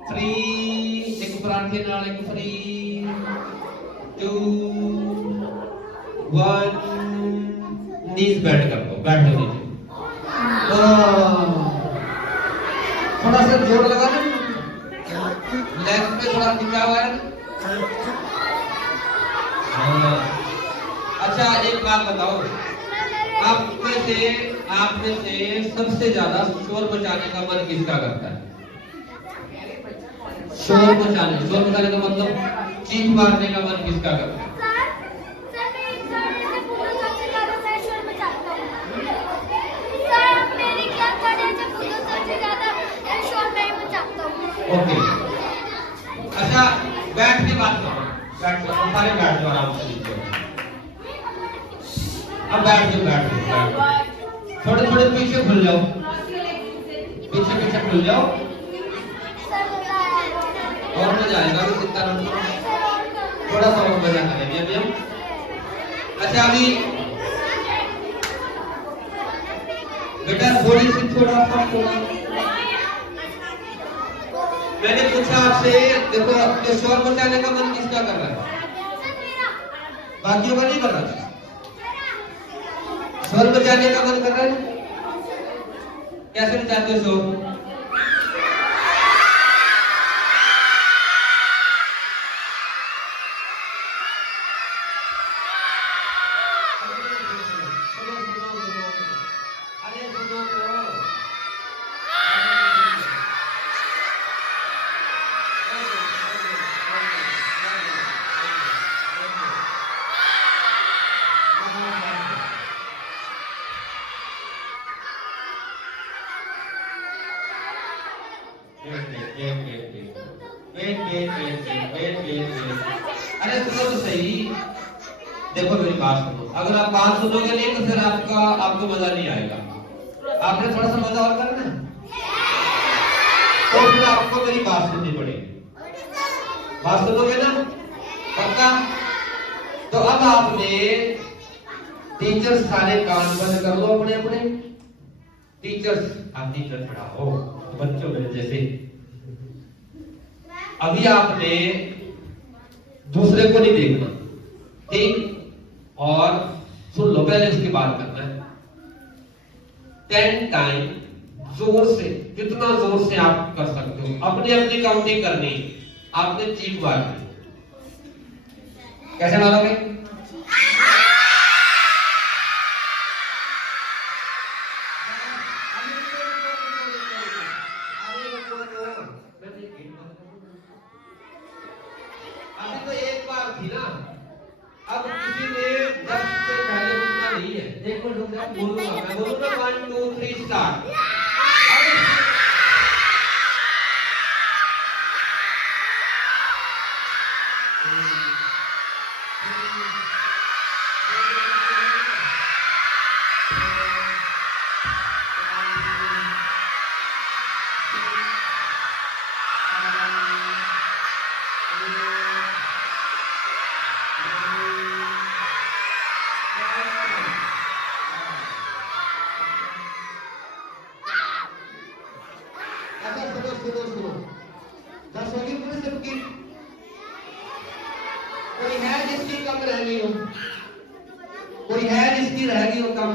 3, एक पराठे नाल एक फ्री, 2 1, नीज बैंड कर दो, बैठो नीचे, थोड़ा सा जोर लगा ना, लेग पे थोड़ा खिंचा हुआ है ना, अच्छा एक बात बताओ, आप में से सबसे ज्यादा शोर मचाने का मन किसका करता है? शोर मचाने का मतलब चीख मारने का मन किसका करता है? ओके, अच्छा बैठ के बात करो, बैठ जाओ सारे, बैठ जाओ आराम से नीचे, अब बैठ जाओ, थोड़े थोड़े पीछे खुल जाओ, पीछे खुल जाओ, और मजा आएगा, अभी चिंता मत करो, थोड़ा सा और मजा करेंगे अभी हम। अच्छा अभी बेटा थोड़ी सी थोड़ा मैंने पूछा आपसे, देखो तो शोर मचाने का मन किसका कर रहा है? बाकियों का नहीं कर रहा, शोर मचाने का मन कर रहा है, कैसे मचाते हो शोर? अरे सुनो तो सही, देखो मेरी बात सुनो। अगर आप बात सुनोगे नहीं तो फिर आपको मजा नहीं आएगा। आपने थोड़ा सा मजा और करना है, तो फिर आपको मेरी बात सुननी पड़ेगी। बात सुनोगे ना पक्का? तो अब आपने टीचर्स सारे कान बंद कर लो अपने अपने। टीचर्स आप टीचर पढ़ाओ बच्चों मेरे जैसे। अभी आपने दूसरे को नहीं देखना, ठीक? और सुन लो, पहले उसकी बात करना है। 10 टाइम जोर से, कितना जोर से आप कर सकते हो, अपनी अपनी काउंटिंग करनी। आपने चीख मारनी। कैसे मारोगे? अभी तो एक बार थी ना, अब किसी ने 10 से पहले उठना नहीं है। एक मिनट रुक जाओ, बोलूंगा मैं, बोलूंगा 1 2 3 स्टार्ट। सुनो 10 होगी पूरी सबकी। कोई है जिसकी कम रह गई हो? कोई है जिसकी रह गई हो कम?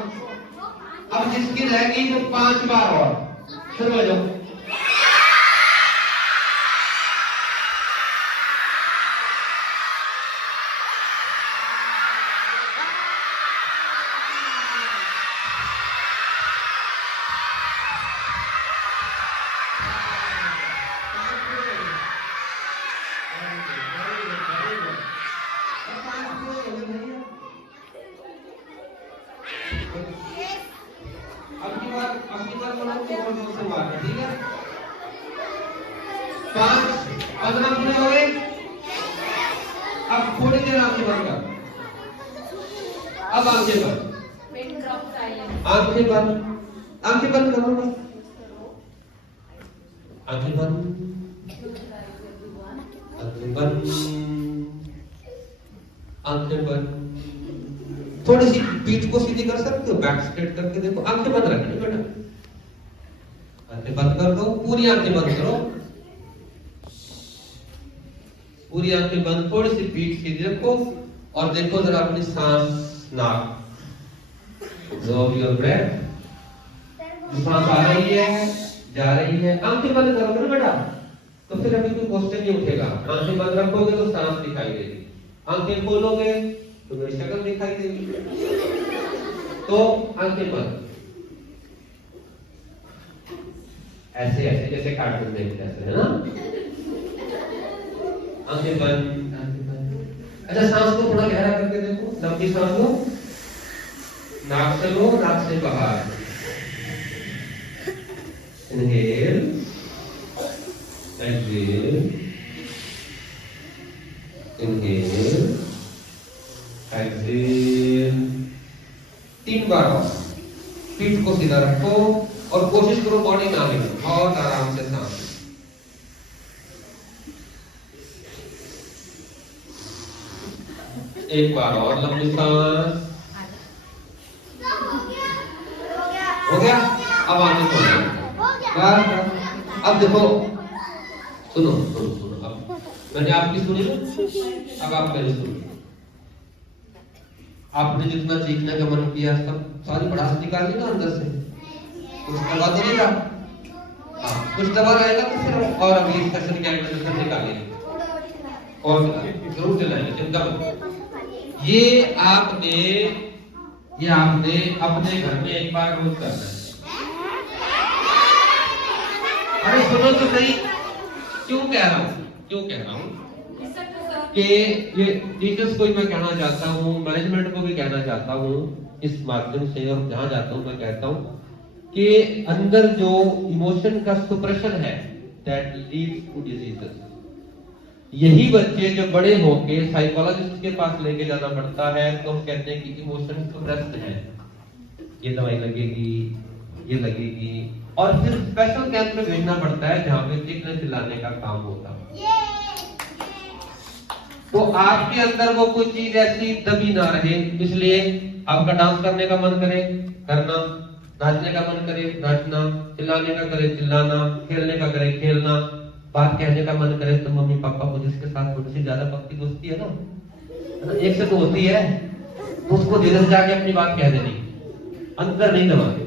अब जिसकी रह गई वो 5 बार और शुरू हो जाओ। अपनी बार बोलो तो और जोर से मारना, ठीक है? 5 15 पूरे हो गए। अब थोड़ी देर आंखें बंद कर। अब आंखें बंद, आंखें बंद, आंखें बंद करो बस। आंखें बंद, आंखें बंद, आंखें बंद। थोड़ी सी पीठ को सीधी कर सकते हो, बैक स्ट्रेट करके देखो। आंखें बंद रखनी बेटा, आंखें बंद कर दो, पूरी आंखें बंद करो, पूरी आंखें बंद, थोड़ी सी पीठ सीधी रखो और देखो जरा अपनी सांस, नाक, ऑब्जर्व योर ब्रेथ। सांस आ रही है, जा रही है। आंखें बंद करोगे ना बेटा तो फिर अभी कोई क्वेश्चन नहीं उठेगा। आंखें बंद रखोगे तो सांस दिखाई देगी, आंखें खोलोगे तो मेरी शक्ल दिखाई देगी। तो आंखें बंद, ऐसे ऐसे जैसे कार्टून देखते ऐसे, है ना? आंखें बंद, आंखें बंद। अच्छा, सांस को थोड़ा गहरा करके देखो, लंबी सांस लो, नाक से लो, नाक से बाहर। Inhale, exhale, inhale, exhale. 3 बार और। पीठ को सीधा रखो और कोशिश करो बॉडी ना हिले, बहुत आराम से सांस। एक बार और लंबी सांस। हो गया? अब आगे खोलो। अब देखो, सुनो सुनो सुनो, अब मैंने आपकी सुनी ना, अब आप मेरी सुनो। आपने जितना सीखने का मन किया सब सारी पढ़ाई निकाल ली ना अंदर से, कुछ दबा तो नहीं रहा। हाँ, कुछ दबा रहेगा तो फिर और अगली सेशन के अंदर से निकालेंगे और जरूर चलाएंगे, चिंता मत। ये आपने अपने घर में एक बार रोज करना है। अरे सुनो तो सही, क्यों कह रहा हूँ कि ये टीचर्स को मैं कहना चाहता हूँ, मैनेजमेंट को भी कहना चाहता हूँ इस माध्यम से, और जहां जाता हूँ मैं कहता हूँ कि अंदर जो इमोशन का सुप्रेशन है that leads to diseases. यही बच्चे जब बड़े होके साइकोलॉजिस्ट के पास लेके जाना पड़ता है तो हम कहते हैं कि इमोशन सप्रेस्ड है, ये दवाई लगेगी, ये लगेगी, और फिर स्पेशल कैंप में भेजना पड़ता है जहाँ पे चीखने चिल्लाने का काम होता है। तो आपके अंदर वो कोई चीज ऐसी दबी ना रहे, इसलिए आपका डांस करने का मन करे करना, नाचने का मन करे नाचना, चिल्लाने का करे चिल्लाना, खेलने का करे खेलना, बात कहने का मन करे तो मम्मी पापा को जिसके साथ थोड़ी सी ज्यादा पक्की दोस्ती है ना, एक से तो होती है, तो उसको धीरे से जाके अपनी बात कह देनी, अंदर नहीं दबाएगा।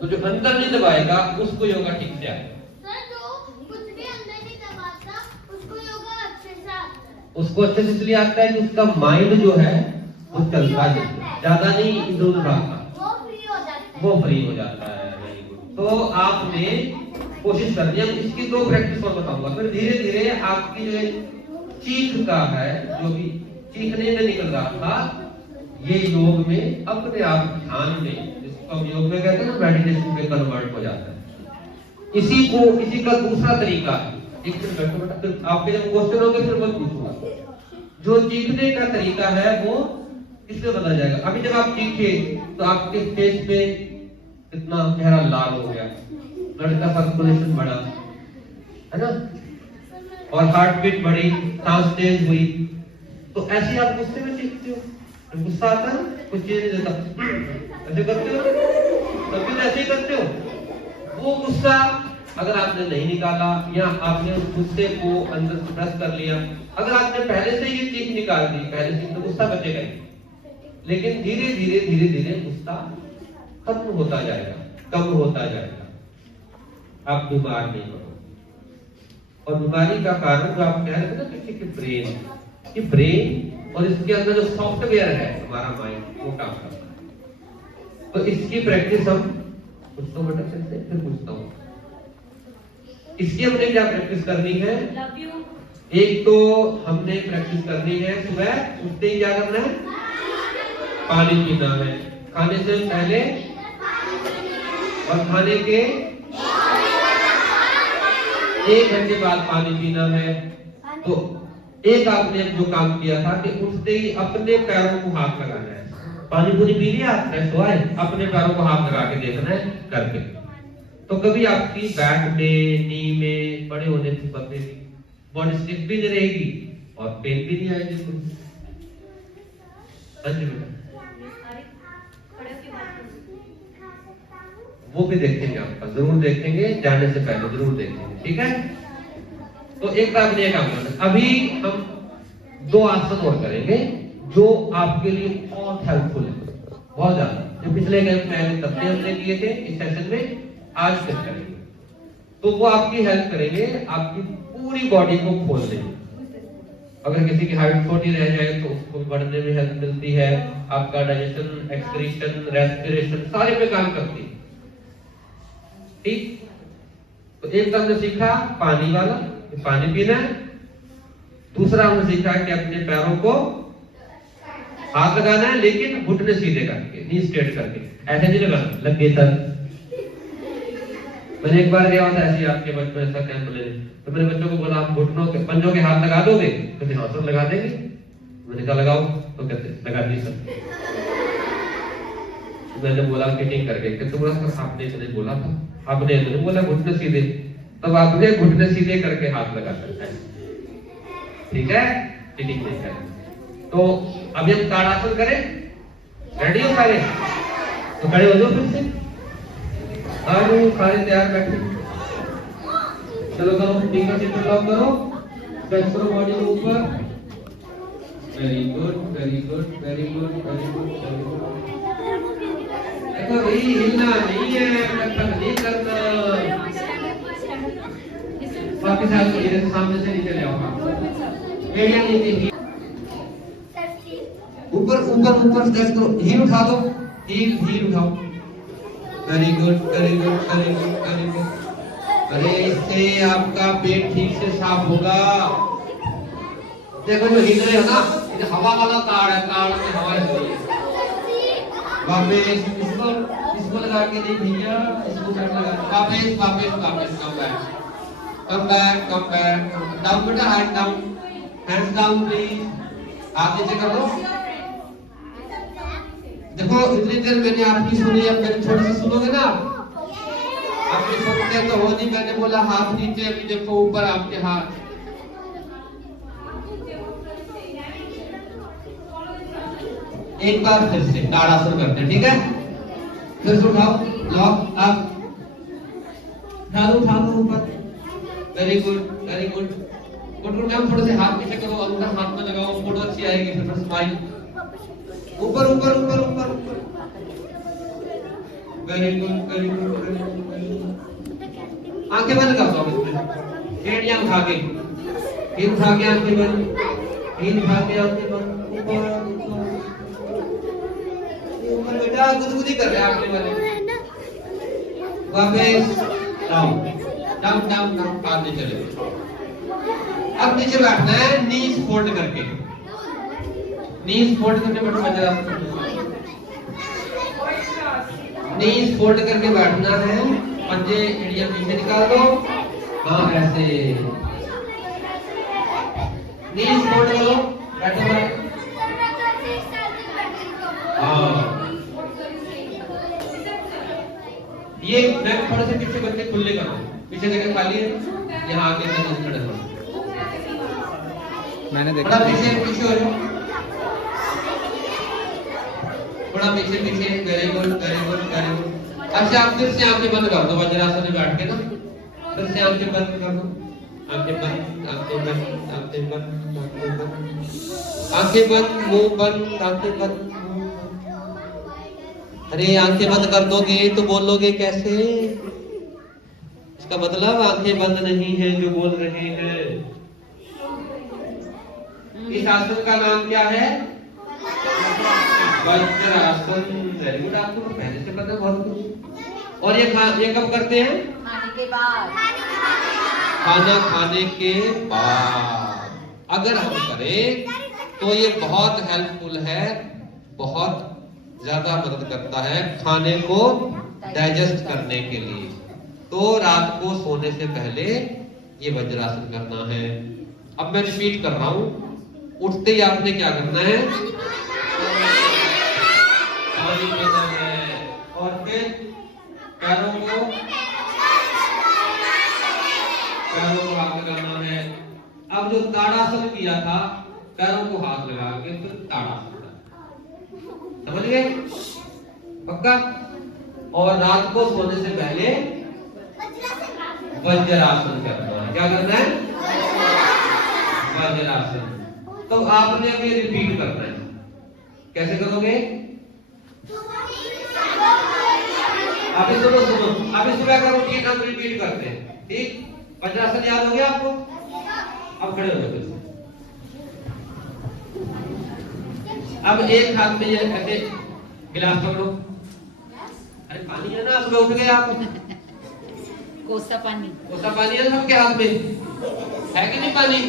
तो जो अंदर नहीं दबाएगा उसको योगा ठीक से आएगा। सर, जो कुछ भी अंदर नहीं दबाता उसको योगा अच्छे से आता है। उसको अच्छे से इसलिए आता है कि उसका माइंड जो है वो चलता है, ज्यादा नहीं इधर उधर भागता, वो फ्री हो जाता है। वो फ्री हो जाता है। Very good. तो आपने कोशिश करनी है, इसकी दो प्रैक्टिस और बताऊंगा, फिर धीरे धीरे आपकी जो चीख का है, जो भी चीखने में निकल रहा था, ये योग में अपने आप ध्यान में, जिसको हम योग में कहते हैं ना मेडिटेशन में कन्वर्ट हो जाता है। इसी का दूसरा तरीका है, एक मिनट बैठो बेटा, फिर आपके जब क्वेश्चन होंगे फिर मैं पूछूंगा। जो चीखने का तरीका है वो इसमें बदल जाएगा। अभी जब आप चीखे तो आपके फेस पे इतना चेहरा लाल हो गया, ब्लड का सर्कुलेशन बढ़ा, है ना, और हार्ट बीट बढ़ी, सांस तेज हुई। तो ऐसे आप गुस्से में चीखते हो, गुस्सा आता है कुछ चीज नहीं देता, ऐसे करते हो, तब भी ऐसे ही करते हो। वो गुस्सा अगर आपने नहीं निकाला या आपने उस गुस्से को अंदर सप्रेस कर लिया, अगर आपने पहले से ये चीख निकाल दी पहले से, तो गुस्सा बचेगा ही, लेकिन धीरे धीरे गुस्सा खत्म होता जाएगा, कम होता जाएगा, आप बीमार नहीं हो। और बीमारी का कारण जो आप कह रहे थे ना कि ब्रेन और इसके अंदर जो सॉफ्टवेयर है हमारा माइंड, वो काम करता है। तो इसकी प्रैक्टिस हम पूछता हूँ बेटा, चलते फिर पूछता हूँ, इसकी हमने क्या प्रैक्टिस करनी है? एक तो हमने प्रैक्टिस करनी है सुबह उठते ही क्या करना है? पानी पीना है, खाने से पहले और खाने के 1 घंटे बाद पानी पीना है। तो एक आपने जो काम किया था कि उठते ही अपने पैरों को हाथ लगाना है, पानी पूरी पी लिया, फ्रेश हुआ है, अपने पैरों को हाथ लगा के देखना है करके। तो कभी आपकी बैक में, नी में, बड़े होने से बॉडी स्टिफ भी नहीं रहेगी और पेन भी नहीं आएगी। वो भी देखेंगे, आपका जरूर देखेंगे, जाने से पहले जरूर देखेंगे, ठीक है। तो एक बार ये काम करना, अभी हम 2 आसन और करेंगे जो आपके लिए बहुत हेल्पफुल है, बहुत ज्यादा। जो पिछले कैंप में तब हमने किए थे, इस सेशन में आज फिर करेंगे, तो वो आपकी हेल्प करेंगे, आपकी पूरी बॉडी को खोल देंगे। अगर किसी की हाइट छोटी रह जाए तो उसको बढ़ने में हेल्प मिलती है, आपका डाइजेशन, एक्सक्रीशन, रेस्पिरेशन सारे पे काम करती है, ठीक। तो एक तो हमने सीखा पानी वाला, पानी पीना है। दूसरा हमने सीखा कि अपने पैरों को हाथ लगाना है, लेकिन घुटने सीधे करके, नी स्ट्रेट करके, ऐसे नहीं लगाना लगे तक। मैंने एक बार गया था ऐसे आपके बच्चों ऐसा कैंप लेने, तो मैंने बच्चों को बोला आप घुटनों के पंजों के हाथ लगा दोगे? कहते हाँ सर लगा देंगे। मैंने कहा लगाओ, तो कहते लगा नहीं सर। मैंने बोला किटिंग करके, कहते बोला सर आपने इतने बोला था, आपने इतने बोला घुटने सीधे, तब आपने घुटने सीधे करके हाथ लगा सकते हैं, ठीक है, किटिंग नहीं करें। तो अभी हम ताड़ासन करें, रेडी हो सारे? तो खड़े हो जाओ फिर से, आगे सारे तैयार बैठे, चलो करो, फिंगर से लॉक करो, प्रेस करो बॉडी के ऊपर। Very good, very good, very good, very good, very good. देखो भाई हिलना नहीं है, टक नहीं करना। बाकी साथ मेरे सामने से निकल जाओ, एरिया नहीं देखिए, ऊपर ऊपर ऊपर प्रेस करो, हील उठा दो, हील उठाओ। Very good, very good, very good, very good. अरे इससे आपका पेट ठीक से साफ होगा। देखो जो हिल रहे हो ना, ये हवा वाला ताड़ है, ताड़ में हवा हिल रही है। वापस इसको लगा के नहीं भैया, इसको लगा वापस वापस वापस come back, Come back, come back. Down बेटा, hand down. Hands down please. हाथ नीचे कर दो. देखो इतनी देर मैंने आपकी सुनी, अब मेरी थोड़ी सी सुनोगे ना आप? आपने सुनते तो हो नहीं, मैंने बोला हाथ नीचे, अभी देखो ऊपर आपके हाथ. एक बार फिर से ताड़ासन करते हैं, ठीक है? फिर से उठाओ, लॉक अप, उठा दो ऊपर. Very good, very good. Good good ma'am, थोड़े से हाथ पीछे करो, अंदर हाथ में लगाओ, फोटो अच्छी आएगी. फिर स्माइल, ऊपर ऊपर ऊपर ऊपर ऊपर. Very good, very good, very good. आंखें बंद कर दो इसमें, एड़ियां उठा के, हील उठा के आंखें बंद, हील उठा के आंखें बंद. ऊपर बेटा गुदगुदी कर रहे हैं आंखें बंद. वापस डाउन डाउन डाउन डाउन. हाथ नीचे ले. अब नीचे बैठना है नीज फोल्ड करके. नीज फोल्ड करके बैठो वज्रासन. नीज फोल्ड करके बैठना है. पंजे एड़ियां पीछे निकाल दो. हाँ ऐसे. नीज फोल्ड करो, बैठो. हाँ ये मैं थोड़े से पीछे बच्चे खुले करो. पीछे जगह खाली है, यहाँ आके अंदर खड़े हो. मैंने थोड़ा देखा. पीछे पीछे हो जाओ. थोड़ा पीछे पीछे. Very good, very good, very good. अच्छा आप फिर से आंखें बंद कर दो वज्रासन में बैठ के ना. फिर से आंखें बंद कर दो. आंखें बंद, आंखें बंद, आंखें बंद, आंखें बंद, आंखें बंद, मुंह बंद, आंखें बंद. अरे आंखें बंद कर दोगे तो बोलोगे कैसे? इसका मतलब आंखें बंद नहीं है जो बोल रहे हैं. इस आसन का नाम क्या है? वज्रासन. Very good. आपको तो पहले से पता है बहुत कुछ. और ये कब करते हैं? खाने के बाद. खाना खाने के बाद अगर हम करें तो ये बहुत हेल्पफुल है, बहुत ज्यादा मदद करता है खाने को डाइजेस्ट करने के लिए. तो रात को सोने से पहले ये वज्रासन करना है. अब मैं रिपीट कर रहा हूं. उठते ही आपने क्या करना है? पानी पीना है. और फिर पैरों को हाथ लगाना है. अब जो ताड़ासन किया था, पैरों को हाथ लगा के फिर ताड़ासन. समझ गए? पक्का? और रात को सोने से पहले वज्रासन करना है. क्या करना है? वज्रासन. तो आपने अभी रिपीट करना है. कैसे करोगे? अभी सुनो सुनो. अभी सुबह का रूटीन हम रिपीट करते हैं. ठीक? वज्रासन याद हो गया आपको? अब खड़े हो जाओ. अब एक हाथ में ये ऐसे गिलास पकड़ो. अरे पानी है ना, सुबह उठ गए आप. कोसा पानी. कोसा पानी है सबके हाथ में, है कि नहीं पानी?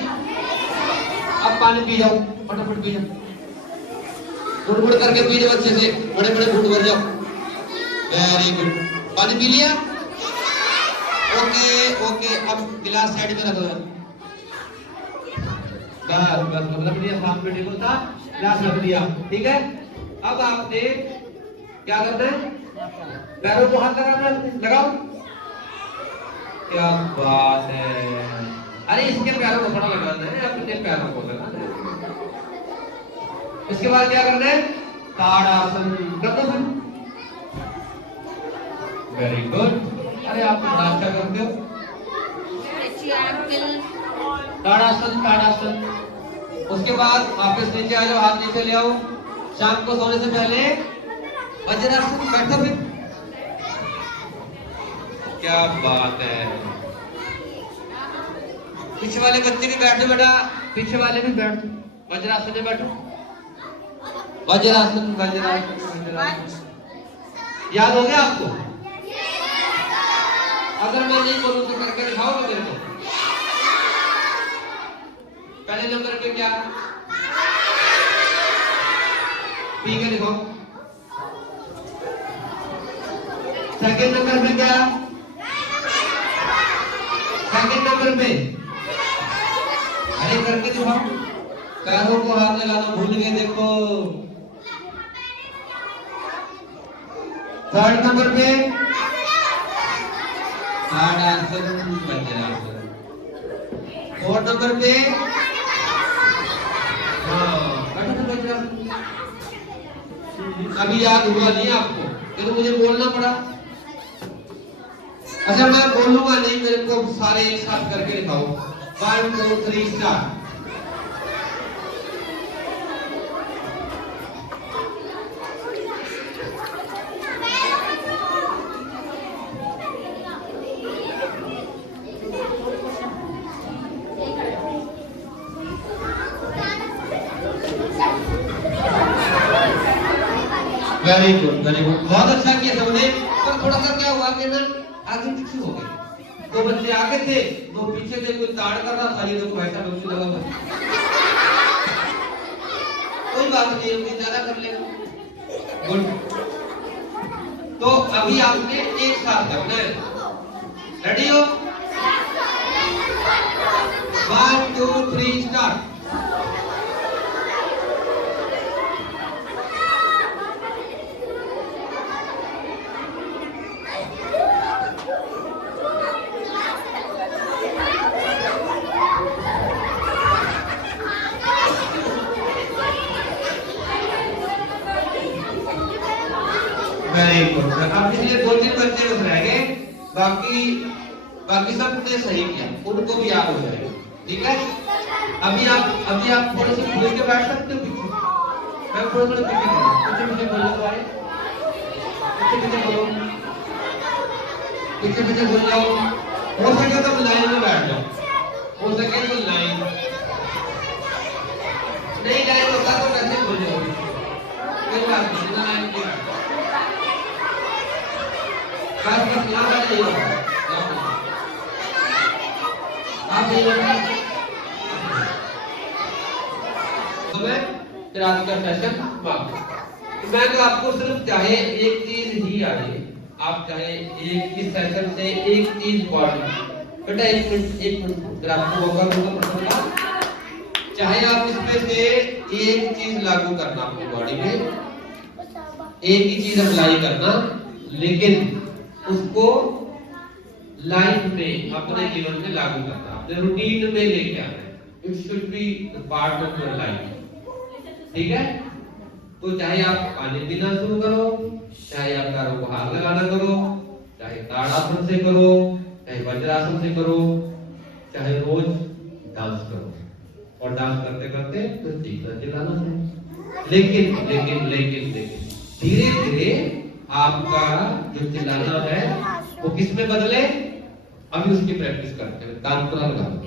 अब पानी पी जाओ, फटाफट पी जाओ. गुड़ करके पी जाओ अच्छे से, बड़े बड़े घूंट भर जाओ. Very good. पानी पी लिया? Okay okay. अब गिलास साइड में रख दो. बस बस मतलब ये हाथ में टेबल था, गिलास रख दिया. ठीक है? अब आपने क्या करना है? पैरों को हाथ लगाना है. लगाओ. क्या बात है. अरे इसके पैरों को थोड़ा लगाना है, अपने पैरों को लगाना है. इसके बाद क्या करना है? ताड़ासन कर दो. Very good. अरे आप नाश्ता करते हो. ताड़ासन ताड़ासन. उसके बाद वापस नीचे आ जाओ, हाथ नीचे ले आओ. शाम को सोने से पहले वज्रासन. बैठो फिर. क्या बात है. पीछे वाले बच्चे भी बैठो बेटा. पीछे वाले भी बैठो. वज्रासन में बैठो. वज्रासन वज्रासन वज्रासन. याद हो गया आपको? अगर मैं नहीं बोलूं तो करके दिखाओगे मेरे को? पहले नंबर पे क्या? ठीक है, देखो. सेकंड नंबर पे क्या? सेकंड नंबर नंबर पे? अरे करके दिखाओ। पैरों को हाथ लगाना भूल गए, देखो। 3rd नंबर पे हार्ड आंसर बन जाएगा। 4th नंबर पे अभी याद हुआ नहीं आपको, ये तो मुझे बोलना पड़ा। अच्छा मैं बोलूंगा नहीं, मेरे को सारे एक साथ करके दिखाओ। 1 2 3 start. Very good, very good, बहुत अच्छा किया सबने। पर थोड़ा सा क्या हुआ कि ना आगे पीछे हो गए। 2 बच्चे आगे थे, 2 पीछे थे। कोई ताड़ कर रहा था, ये देखो ऐसा बच्चे लगा हुआ। कोई बात नहीं, हम ज्यादा कर लेंगे। गुड। तो अभी आपने एक साथ करना है। रेडी हो? 1 2 3 स्टार्ट। Very good. अब इसलिए 2-3 बच्चे बस रह गए, बाकी सबने सही किया, उनको भी याद हो जाएगा। ठीक है? अभी आप थोड़े से खुल के बैठ सकते हो पीछे। मैं थोड़े पीछे बोलो सारे, पीछे बोल जाओ। हो सके तो लाइन में बैठ जाओ, हो सके तो लाइन, नहीं लाइन होता तो कैसे बोल जाओ। कोई बात नहीं, बिना लाइन के बस यहाँ बैठ जाइए। आप फिर आज का सेशन समाप्त। मैं तो आपको सिर्फ चाहे एक चीज ही आ रही है, आप चाहे एक इस सेशन से एक चीज पढ़ बेटा। एक मिनट अगर आपको होगा प्रश्न का, चाहे आप इसमें से एक चीज लागू करना अपनी बॉडी में, एक ही चीज अप्लाई करना, लेकिन उसको लाइफ में अपने जीवन में लागू करना, अपने रूटीन में लेके आना। It should be part of your life. ठीक है? तो चाहे आप पानी पीना शुरू करो, चाहे आप पैरों को हाथ लगाना करो, चाहे ताड़ासन से करो, चाहे वज्रासन से करो, चाहे रोज डांस करो, और डांस करते करते तो चीखना चिल्लाना है। लेकिन धीरे धीरे आपका जो चिल्लाना है वो किस में बदले, अभी उसकी प्रैक्टिस करते हैं। कान पूरा लगा दो।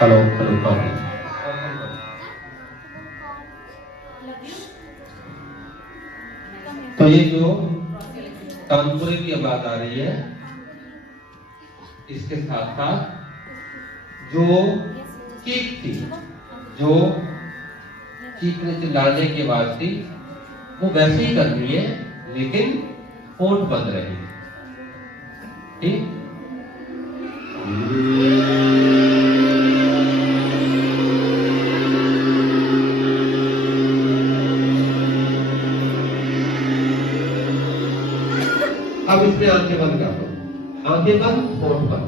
हेलो तो ये जो तानपुरे की बात आ रही है, इसके साथ साथ जो चीख थी, जो चीखने चिल्लाने की आवाज थी, वो वैसे ही करनी है, लेकिन होंठ बंद रहे। ठीक? अब इसमें आंखें बंद कर दो, आंखें बंद, होंठ बंद।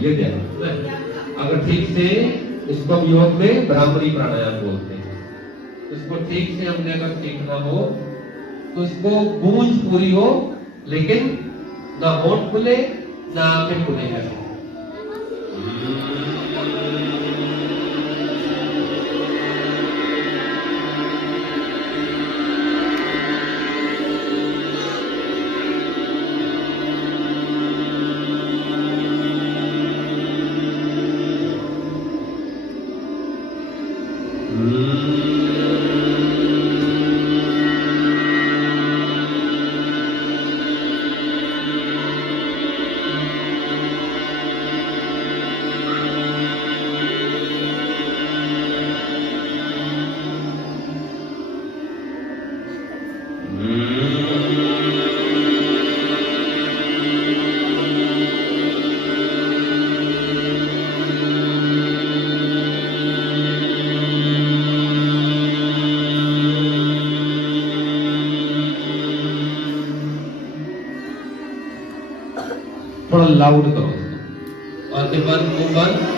ये ध्यान, अगर ठीक से इसको योग में भ्रामरी प्राणायाम बोलते हैं। उसको ठीक से हमने अगर सीखना हो तो उसको गूंज पूरी हो, लेकिन ना होंठ खुले ना आंखें खुले ऐसे। थोड़ा लाउड करो इसको। आंखें बंद, मुंह बंद।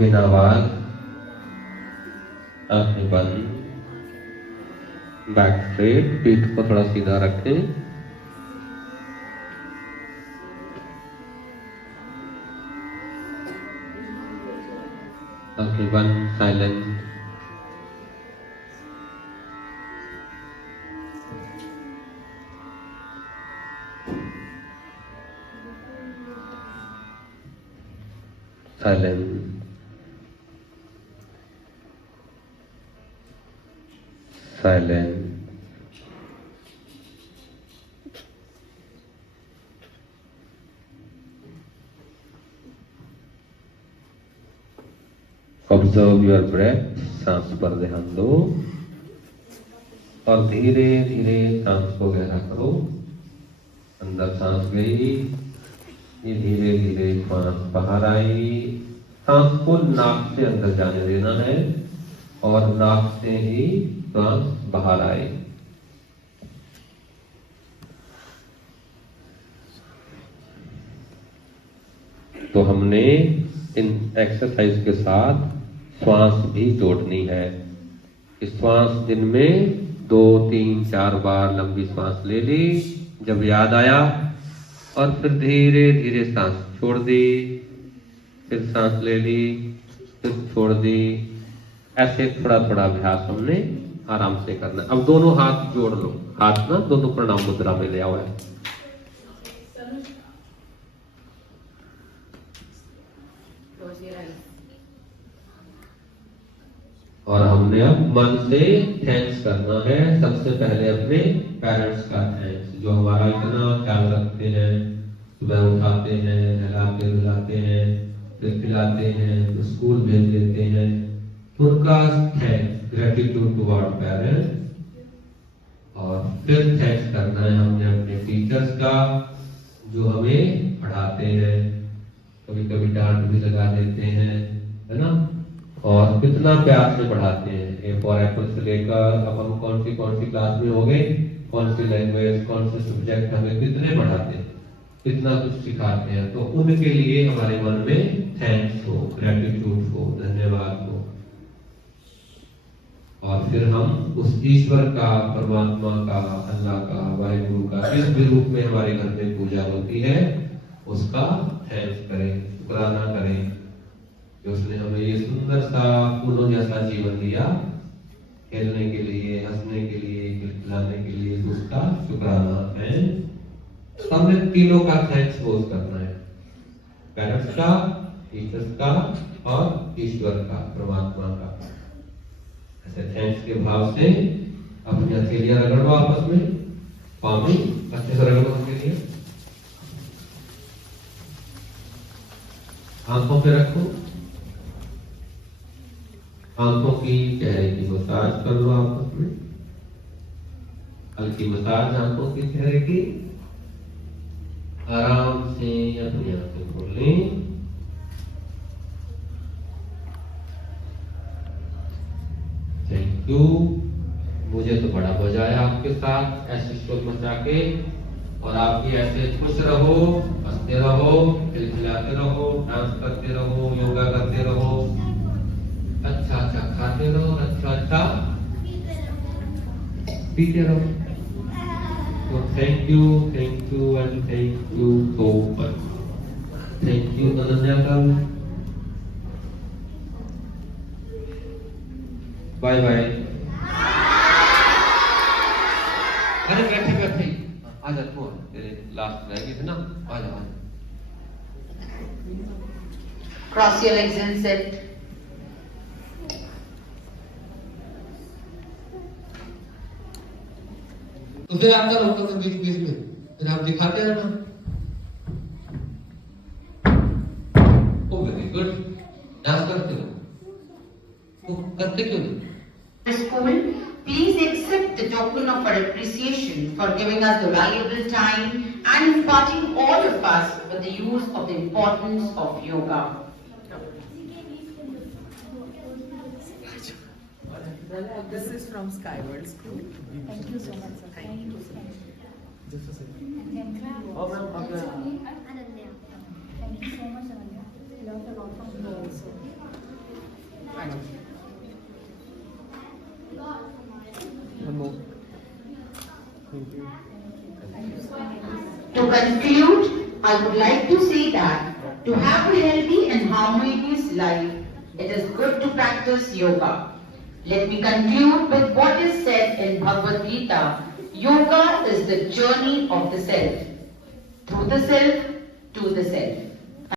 बिना आवाज, आंखें बंद, बैक स्ट्रेट, पीठ को थोड़ा सीधा रखें। आंखें बंद, silent. Silent, silent. Observe your breath, सांस पर ध्यान दो और धीरे धीरे सांस को गहरा करो। अंदर सांस गई, ये धीरे धीरे सांस बाहर आई। सांस को नाक से अंदर जाने देना है और नाक से ही सांस बाहर आए। तो हमने इन एक्सरसाइज के साथ श्वास भी जोड़नी है। इस श्वास दिन में 2, 3, 4 बार लंबी सांस ले ली जब याद आया, और फिर धीरे धीरे सांस छोड़ दी, फिर सांस ले ली, फिर छोड़ दी। ऐसे थोड़ा थोड़ा अभ्यास हमने आराम से करना है। अब दोनों हाथ जोड़ लो, हाथ ना दोनों प्रणाम मुद्रा में ले आओ है। और हमने अब मन से थैंक्स करना है। सबसे पहले अपने पेरेंट्स का थैंक्स, जो हमारा इतना ख्याल रखते हैं, सुबह उठाते हैं, नहलाते धुलाते हैं, फिर खिलाते हैं, फिर स्कूल भेज देते हैं। उनका थैंक्स, ग्रेटिट्यूड टुवर्ड पेरेंट्स। और फिर थैंक्स करना है हमने अपने टीचर्स का, जो हमें पढ़ाते हैं, कभी कभी डांट भी लगा देते हैं, है ना। और और कितना प्यार से पढ़ाते हैं। ए फॉर एप्पल से लेकर अब हम कौन सी क्लास में हो गए, कौन सी लैंग्वेज, कौन से सब्जेक्ट हमें कितने पढ़ाते हैं, कितना कुछ सिखाते हैं। तो उनके लिए हमारे मन में थैंक्स हो, ग्रेटिट्यूड हो, धन्यवाद हो। और फिर हम उस ईश्वर का, परमात्मा का, अल्लाह का, वाहिगुरु का जिस भी रूप में हमारे घर में पूजा होती है उसका थैंक्स करें, शुक्राना करें कि उसने हमें ये सुंदर सा फूलों जैसा जीवन दिया, खेलने के लिए, हंसने के लिए, खिलाने के लिए, तो उसका शुक्राना है। हमने तीनों का थैंक्स रोज करना है, पेरेंट्स का, टीचर्स का और ईश्वर का, परमात्मा का। ऐसे थैंक्स के भाव से अपनी हथेलियां रगड़ो आपस में, पामी अच्छे से रगड़ो उसके लिए, आंखों पे रखो, आंखों की चेहरे की मसाज कर लो आपस में, हल्की मसाज आंखों की चेहरे की। आराम से अपनी आंखें खोल लें। Thank you. मुझे तो बड़ा मजा आया आपके साथ ऐसे शोर मचा के, और आप भी ऐसे खुश रहो, हंसते रहो, खिलखिलाते रहो, डांस करते रहो, योगा करते रहो, अच्छा अच्छा खाते रहो, अच्छा अच्छा पीते रहो। तो thank you and thank you so much. Thank you Ananya का, बाय बाय। अरे बैठे बैठे आ जा, तू तेरे लास्ट रह गई थी ना, आ जा। Cross your legs and sit. उसे आता रहता था बीच बीच में, फिर आप दिखाते हैं ना। ओ वेरी गुड, डांस करते हो, वो करते क्यों नहीं? School, please accept the token of our appreciation for giving us the valuable time and imparting all of us with the use of the importance of yoga. This is from Skyward School. Thank you so much, sir. Thank you so much. Just a second. Thank you. Oh, ma'am, okay. Ananya. Thank you so much, Ananya. Learned a lot from you also. One more. Thank you. To conclude, I would like to say that to have a healthy and harmonious life, it is good to practice yoga. Let me conclude with what is said in Bhagavad Gita. Yoga is the journey of the self, through the self to the self.